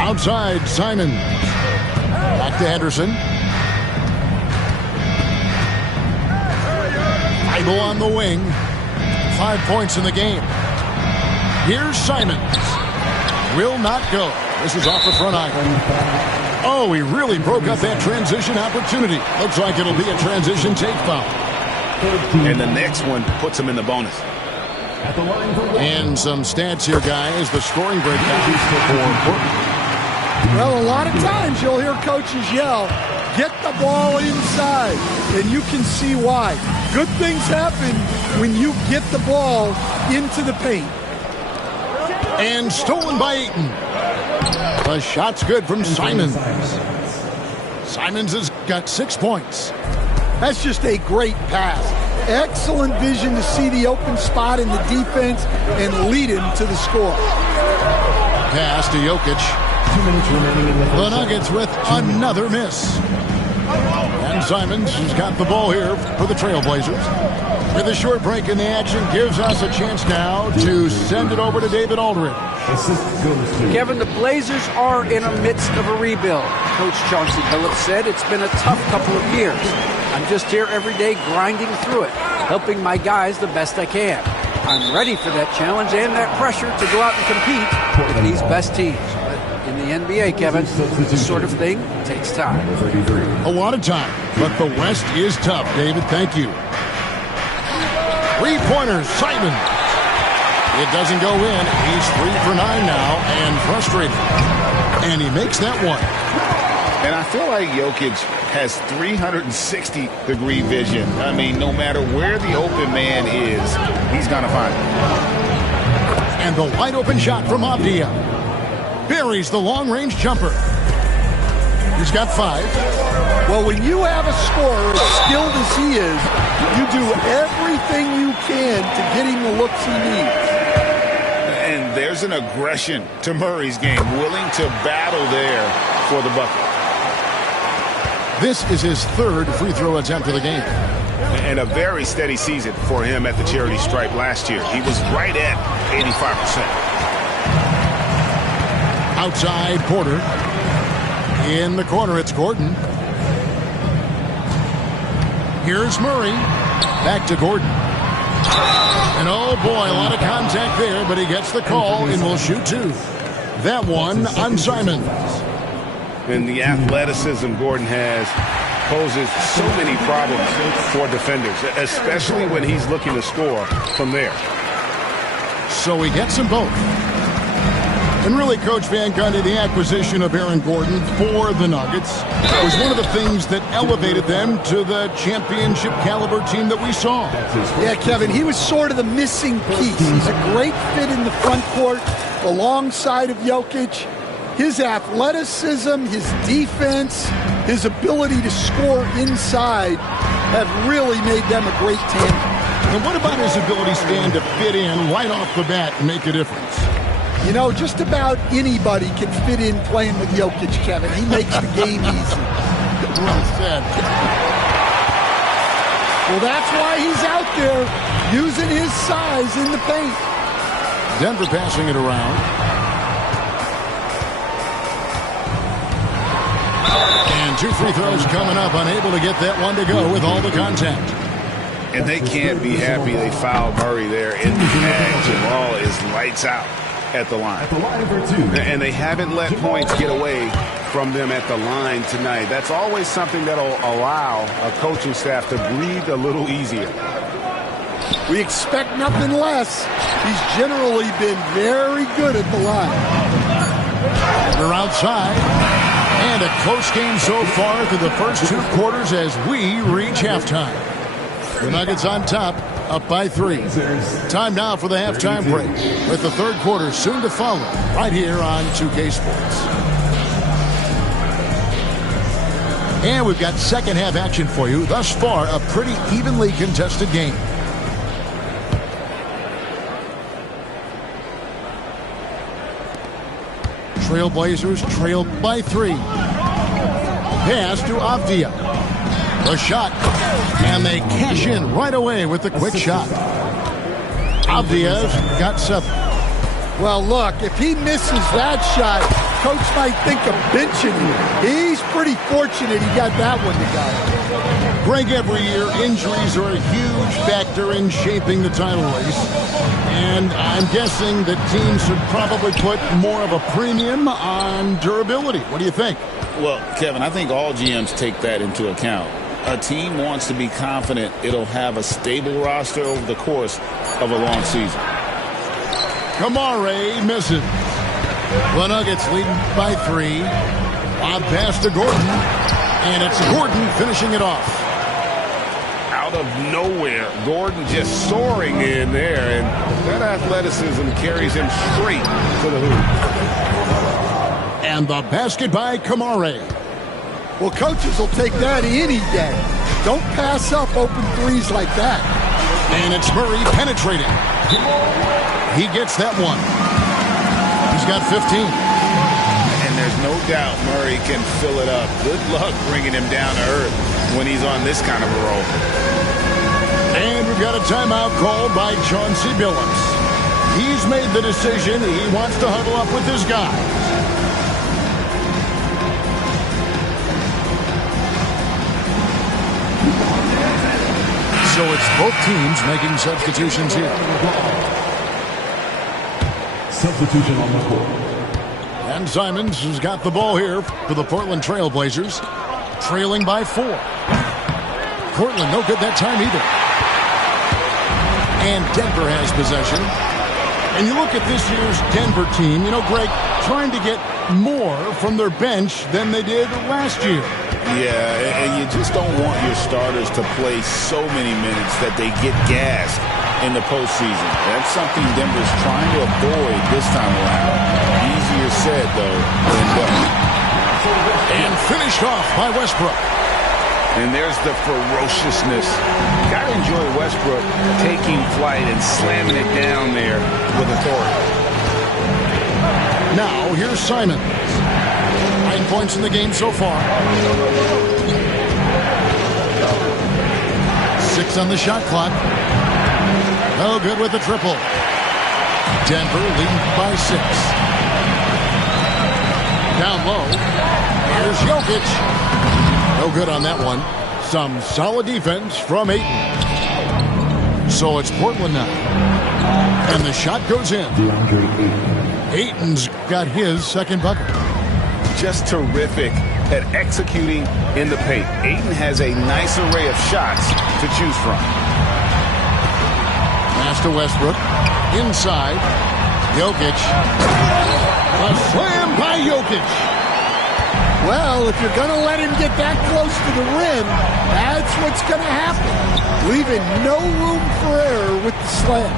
Outside, Simon. Back to Henderson. Idle on the wing. 5 points in the game. Here's Simons. Will not go. This is off the front iron. Oh, he really broke up that transition opportunity. Looks like it'll be a transition take foul. And the next one puts him in the bonus. And some stats here, guys. The scoring breakdown for Portland. Well, a lot of times you'll hear coaches yell, get the ball inside, and you can see why. Good things happen when you get the ball into the paint. And stolen by Ayton. The shot's good from Simons. Simons has got 6 points. That's just a great pass. Excellent vision to see the open spot in the defense and lead him to the score. Pass to Jokic. The Nuggets with another miss. And Simons has got the ball here for the Trailblazers. With a short break in the action, gives us a chance now to send it over to David Aldridge. Kevin, the Blazers are in the midst of a rebuild. Coach Chauncey Billups said it's been a tough couple of years. I'm just here every day grinding through it, helping my guys the best I can. I'm ready for that challenge and that pressure to go out and compete with these best teams. In the NBA, Kevin, this sort of thing takes time. A lot of time, but the West is tough, David. Thank you. Three-pointers, Simon. It doesn't go in. He's 3 for 9 now and frustrated. And he makes that one. And I feel like Jokic has 360-degree vision. I mean, no matter where the open man is, he's going to find it. And the wide-open shot from Avdia. Buries the long-range jumper. He's got 5. Well, when you have a scorer as skilled as he is, you do everything you can to get him the looks he needs. And there's an aggression to Murray's game, willing to battle there for the bucket. This is his 3rd free throw attempt of the game. And a very steady season for him at the charity stripe last year. He was right at 85%. Outside, Porter. In the corner, it's Gordon. Here's Murray. Back to Gordon. And oh boy, a lot of contact there, but he gets the call and will shoot 2. That one on Simons. And the athleticism Gordon has poses so many problems for defenders, especially when he's looking to score from there. So he gets them both. And really, Coach Van Gundy, the acquisition of Aaron Gordon for the Nuggets was one of the things that elevated them to the championship caliber team that we saw. Yeah, Kevin, he was sort of the missing piece. He's a great fit in the front court alongside of Jokic. His athleticism, his defense, his ability to score inside have really made them a great tandem. And what about his ability, Stan, to fit in right off the bat and make a difference? You know, just about anybody can fit in playing with Jokic, Kevin. He makes the game easy. Well said. Well, that's why he's out there using his size in the paint. Denver passing it around. And 2 free throws coming up, unable to get that one to go with all the contact. And they can't be happy they fouled Murray there in the bag. Jamal is lights out at the line. And they haven't let points get away from them at the line tonight. That's always something that'll allow a coaching staff to breathe a little easier. We expect nothing less. He's generally been very good at the line. They're outside. And a close game so far through the first 2 quarters as we reach halftime. The Nuggets on top, up by 3. Time now for the halftime break, with the 3rd quarter soon to follow, right here on 2K Sports. And we've got second half action for you. Thus far, a pretty evenly contested game. Trailblazers trail by 3. Pass to Avdia. The shot. And they cash in right away with the quick shot. Avdiaz got 7. Well, look, if he misses that shot, coach might think of benching him. He's pretty fortunate he got that one to go. Greg, every year, injuries are a huge factor in shaping the title race. And I'm guessing that teams should probably put more of a premium on durability. What do you think? Well, Kevin, I think all GMs take that into account. A team wants to be confident it'll have a stable roster over the course of a long season. Kamare misses. The Nuggets leading by 3. Lob pass to Gordon. And it's Gordon finishing it off. Out of nowhere, Gordon just soaring in there, and that athleticism carries him straight to the hoop. And the basket by Kamare. Well, coaches will take that any day. Don't pass up open threes like that. And it's Murray penetrating. He gets that one. He's got 15. And there's no doubt Murray can fill it up. Good luck bringing him down to earth when he's on this kind of a roll. And we've got a timeout called by Chauncey Billups. He's made the decision. He wants to huddle up with his guys. So it's both teams making substitutions here. Substitution on the court. And Simons has got the ball here for the Portland Trail Blazers, trailing by 4. Portland, no good that time either. And Denver has possession. And you look at this year's Denver team, you know, Greg, trying to get more from their bench than they did last year. Yeah, and you just don't want your starters to play so many minutes that they get gassed in the postseason. That's something Denver's trying to avoid this time around. Easier said, though, than done. And finished off by Westbrook. And there's the ferociousness. Got to enjoy Westbrook taking flight and slamming it down there with authority. Now, here's Simons. 9 points in the game so far. 6 on the shot clock. No good with the triple. Denver leading by 6. Down low. Here's Jokic. No good on that one. Some solid defense from Ayton. So it's Portland now. And the shot goes in. Ayton's got his second bucket. Just terrific at executing in the paint. Ayton has a nice array of shots to choose from. Pass to Westbrook. Inside. Jokic. A slam by Jokic. Well, if you're going to let him get that close to the rim, that's what's going to happen. Leaving no room for error with the slam.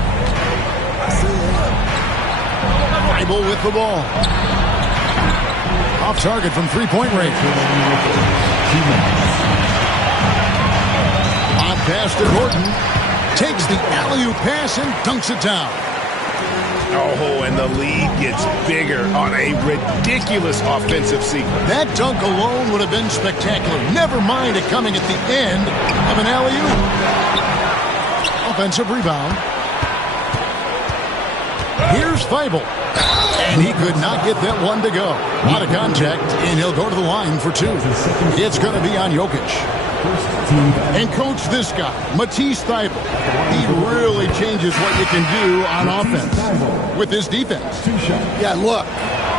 Bible with the ball. Off target from three-point range. On pass to Gordon. Takes the alley-oop pass and dunks it down. Oh, and the lead gets bigger on a ridiculous offensive sequence. That dunk alone would have been spectacular. Never mind it coming at the end of an alley-oop. Offensive rebound. Here's Thibault. And he could not get that one to go. Out of contact, and he'll go to the line for 2. It's going to be on Jokic. And coach, this guy, Matisse Thibault, he really changes what you can do on offense with his defense. Yeah, look,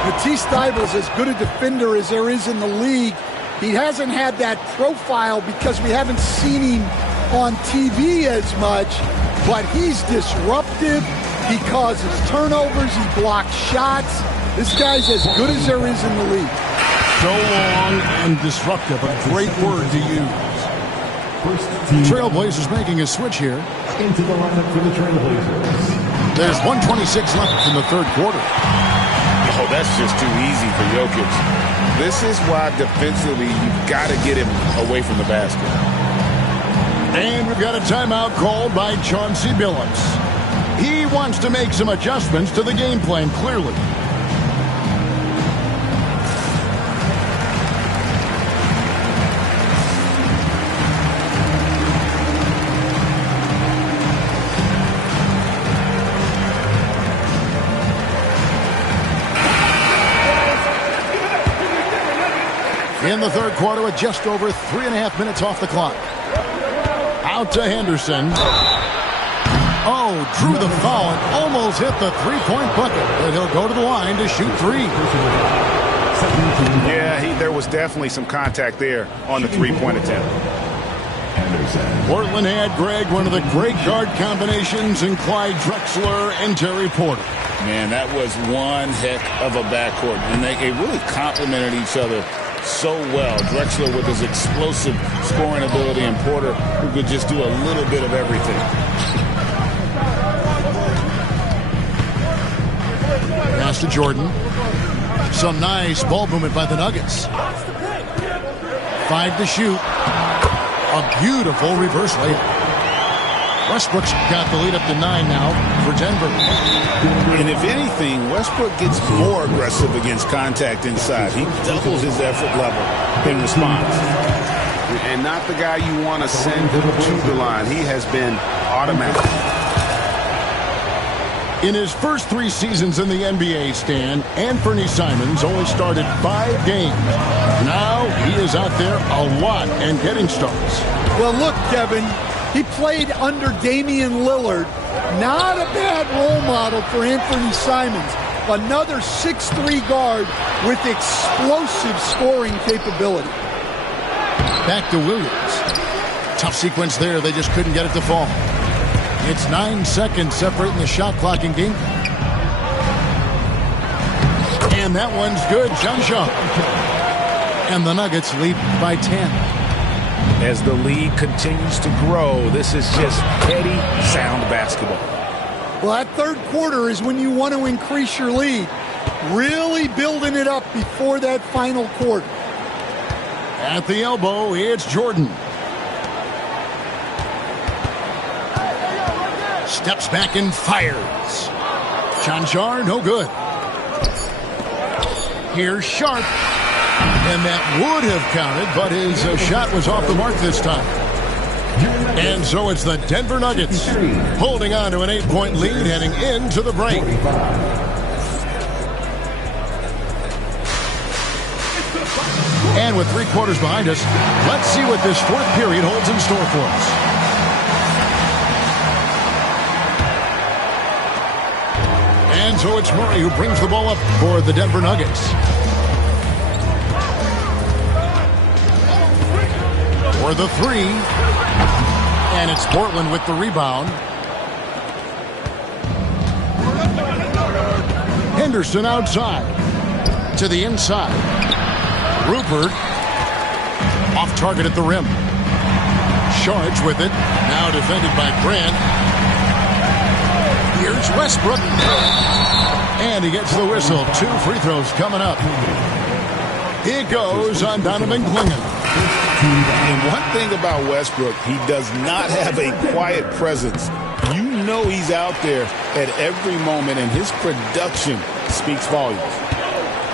Matisse Thibault's as good a defender as there is in the league. He hasn't had that profile because we haven't seen him on TV as much, but he's disruptive. He causes turnovers. He blocks shots. This guy's as good as there is in the league. So long and disruptive, a great word to use. Trailblazers making a switch here. Into the lineup for the Trailblazers. There's 1:26 left in the third quarter. Oh, that's just too easy for Jokic. This is why defensively you've got to get him away from the basket. And we've got a timeout called by Chauncey Billups. He wants to make some adjustments to the game plan, clearly. in the third quarter with just over 3.5 minutes off the clock. Out to Henderson. Oh, drew the foul and almost hit the three-point bucket. But he'll go to the line to shoot three. Yeah, there was definitely some contact there on the three-point attempt. Portland had, Greg, one of the great guard combinations in Clyde Drexler and Terry Porter. Man, that was one heck of a backcourt. And they really complemented each other so well. Drexler with his explosive scoring ability and Porter who could just do a little bit of everything. Pass to Jordan. Some nice ball movement by the Nuggets. 5 to shoot. A beautiful reverse layup. Westbrook's got the lead up to 9 now for Denver. And if anything, Westbrook gets more aggressive against contact inside. He doubles his effort level in response. And not the guy you want to send to the line. He has been automatic. In his first 3 seasons in the NBA, Stan, Anthony Simons only started 5 games. Now he is out there a lot and getting starts. Well, look, Kevin, he played under Damian Lillard. Not a bad role model for Anthony Simons. Another 6'3" guard with explosive scoring capability. Back to Williams. Tough sequence there. They just couldn't get it to fall. It's 9 seconds separating the shot clock in game. And that one's good. John. And the Nuggets lead by 10. As the lead continues to grow, this is just heady, sound basketball. Well, that third quarter is when you want to increase your lead. Really building it up before that final quarter. At the elbow, it's Jordan. Steps back and fires. Chanchar, no good. Here's Sharp. And that would have counted, but his shot was off the mark this time. And so it's the Denver Nuggets holding on to an 8-point lead heading into the break. And with 3 quarters behind us, let's see what this fourth period holds in store for us. And so it's Murray who brings the ball up for the Denver Nuggets. For the 3. And it's Portland with the rebound. Henderson outside. To the inside. Rupert. Off target at the rim. Charge with it. Now defended by Grant. Here's Westbrook. And he gets the whistle. 2 free throws coming up. It goes on Donovan Clingan. And one thing about Westbrook, he does not have a quiet presence. You know he's out there at every moment, and his production speaks volumes.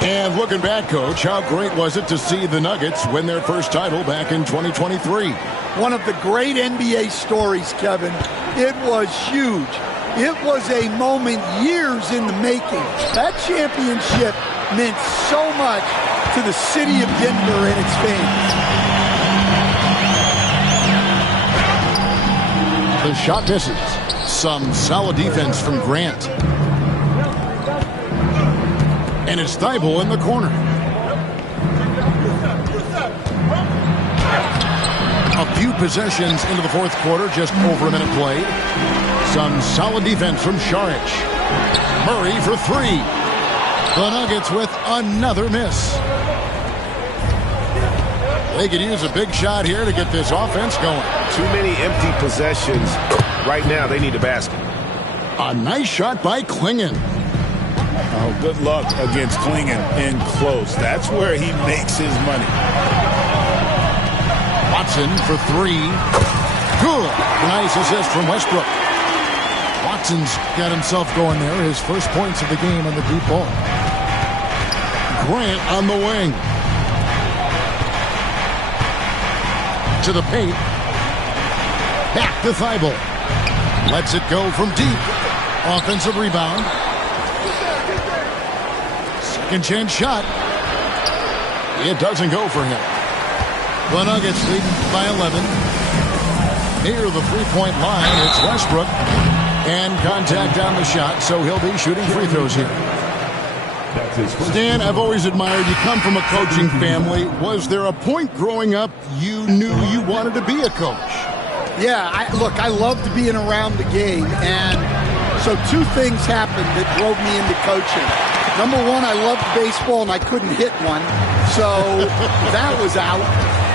And looking back, Coach, how great was it to see the Nuggets win their first title back in 2023? One of the great NBA stories, Kevin. It was huge. It was a moment years in the making. That championship meant so much to the city of Denver and its fans. The shot misses. Some solid defense from Grant. And it's Thibault in the corner. A few possessions into the fourth quarter, just over a minute played. Some solid defense from Šarić. Murray for 3. The Nuggets with another miss. They could use a big shot here to get this offense going. Too many empty possessions. Right now, they need a basket. A nice shot by Clingan. Oh, good luck against Clingan in close. That's where he makes his money. Watson for 3. Good. Nice assist from Westbrook. Watson's got himself going there. His first points of the game on the deep ball. Grant on the wing. To the paint. Back to Thibault. Lets it go from deep. Offensive rebound. Second chance shot. It doesn't go for him. The Nuggets lead by 11. Near the three-point line, it's Westbrook. And contact on the shot, so he'll be shooting free throws here. Stan, I've always admired you. Come from a coaching family. Was there a point growing up you knew you wanted to be a coach? Yeah, I loved being around the game. And so two things happened that drove me into coaching. Number one, I loved baseball, and I couldn't hit one. So that was out.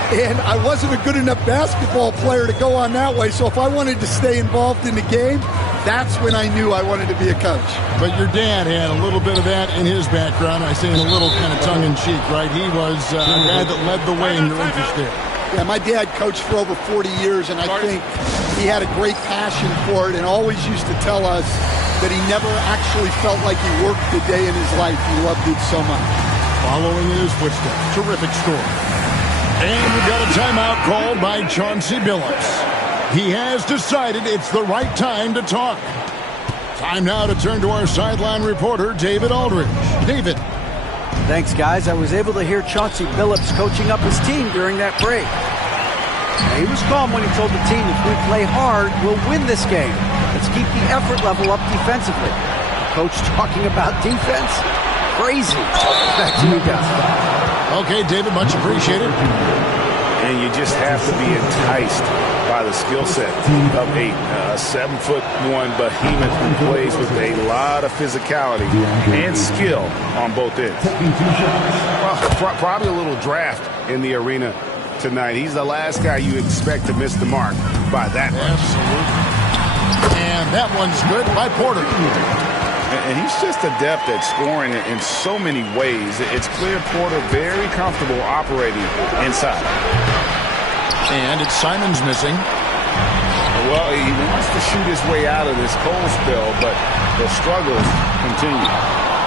And I wasn't a good enough basketball player to go on that way. So if I wanted to stay involved in the game, that's when I knew I wanted to be a coach. But your dad had a little bit of that in his background. I say in a little kind of tongue-in-cheek, right? He was a guy that led the way in your interest there. Yeah, my dad coached for over 40 years, and I think he had a great passion for it and always used to tell us that he never actually felt like he worked a day in his life. He loved it so much. Following in his footsteps. Terrific story. And we've got a timeout called by Chauncey Billups. He has decided it's the right time to talk. Time now to turn to our sideline reporter, David Aldridge. David. Thanks, guys. I was able to hear Chauncey Billups coaching up his team during that break. Now, he was calm when he told the team, if we play hard, we'll win this game. Let's keep the effort level up defensively. Coach talking about defense? Crazy. Back to you guys. Okay, David, much appreciated. And you just have to be enticed by the skill set of a 7'1" behemoth who plays with a lot of physicality and skill on both ends. Well, probably a little draft in the arena tonight. He's the last guy you expect to miss the mark by that much. Absolutely. And that one's good by Porter. And he's just adept at scoring in so many ways. It's clear Porter very comfortable operating inside. And it's Simon's missing. Well, he wants to shoot his way out of this cold spell, but the struggles continue.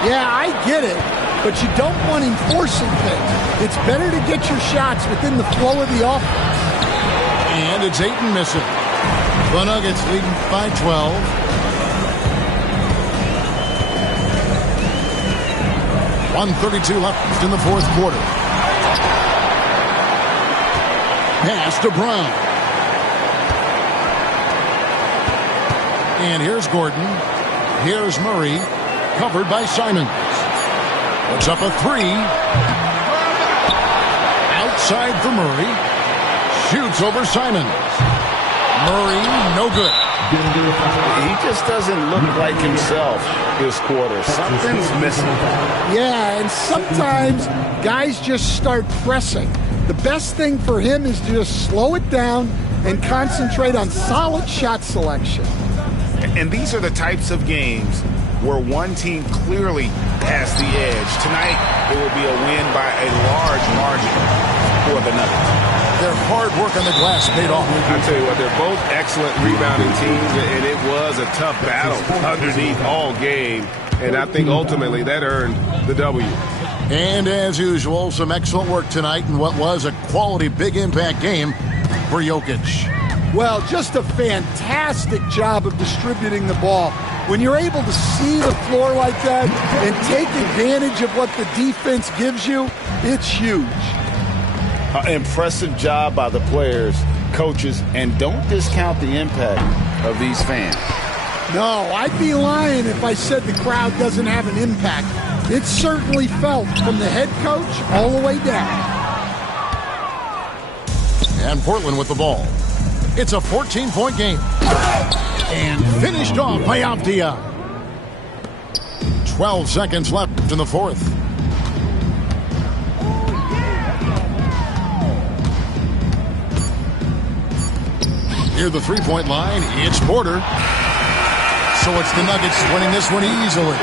Yeah, I get it, but you don't want him forcing things. It's better to get your shots within the flow of the offense. And it's Ayton missing. The Nuggets leading by 12. 1:32 left in the fourth quarter. Pass to Brown. And here's Gordon. Here's Murray. Covered by Simons. Puts up a three. Outside for Murray. Shoots over Simons. Murray, no good. He just doesn't look like himself this quarter. Something's missing. Yeah, and sometimes guys just start pressing. The best thing for him is to just slow it down and concentrate on solid shot selection. And these are the types of games where one team clearly has the edge. Tonight, it will be a win by a large margin for the Nuggets. Their hard work on the glass paid off. I tell you what, they're both excellent rebounding teams, and it was a tough battle underneath all game. And I think ultimately that earned the W. And as usual, some excellent work tonight in what was a quality big impact game for Jokic. Well, just a fantastic job of distributing the ball. When you're able to see the floor like that and take advantage of what the defense gives you, it's huge. Impressive job by the players, coaches, and don't discount the impact of these fans. No, I'd be lying if I said the crowd doesn't have an impact. It's certainly felt from the head coach all the way down. And Portland with the ball. It's a 14-point game. And finished off by Avdia. 12 seconds left in the fourth. Near the three-point line, it's Porter. So it's the Nuggets winning this one easily.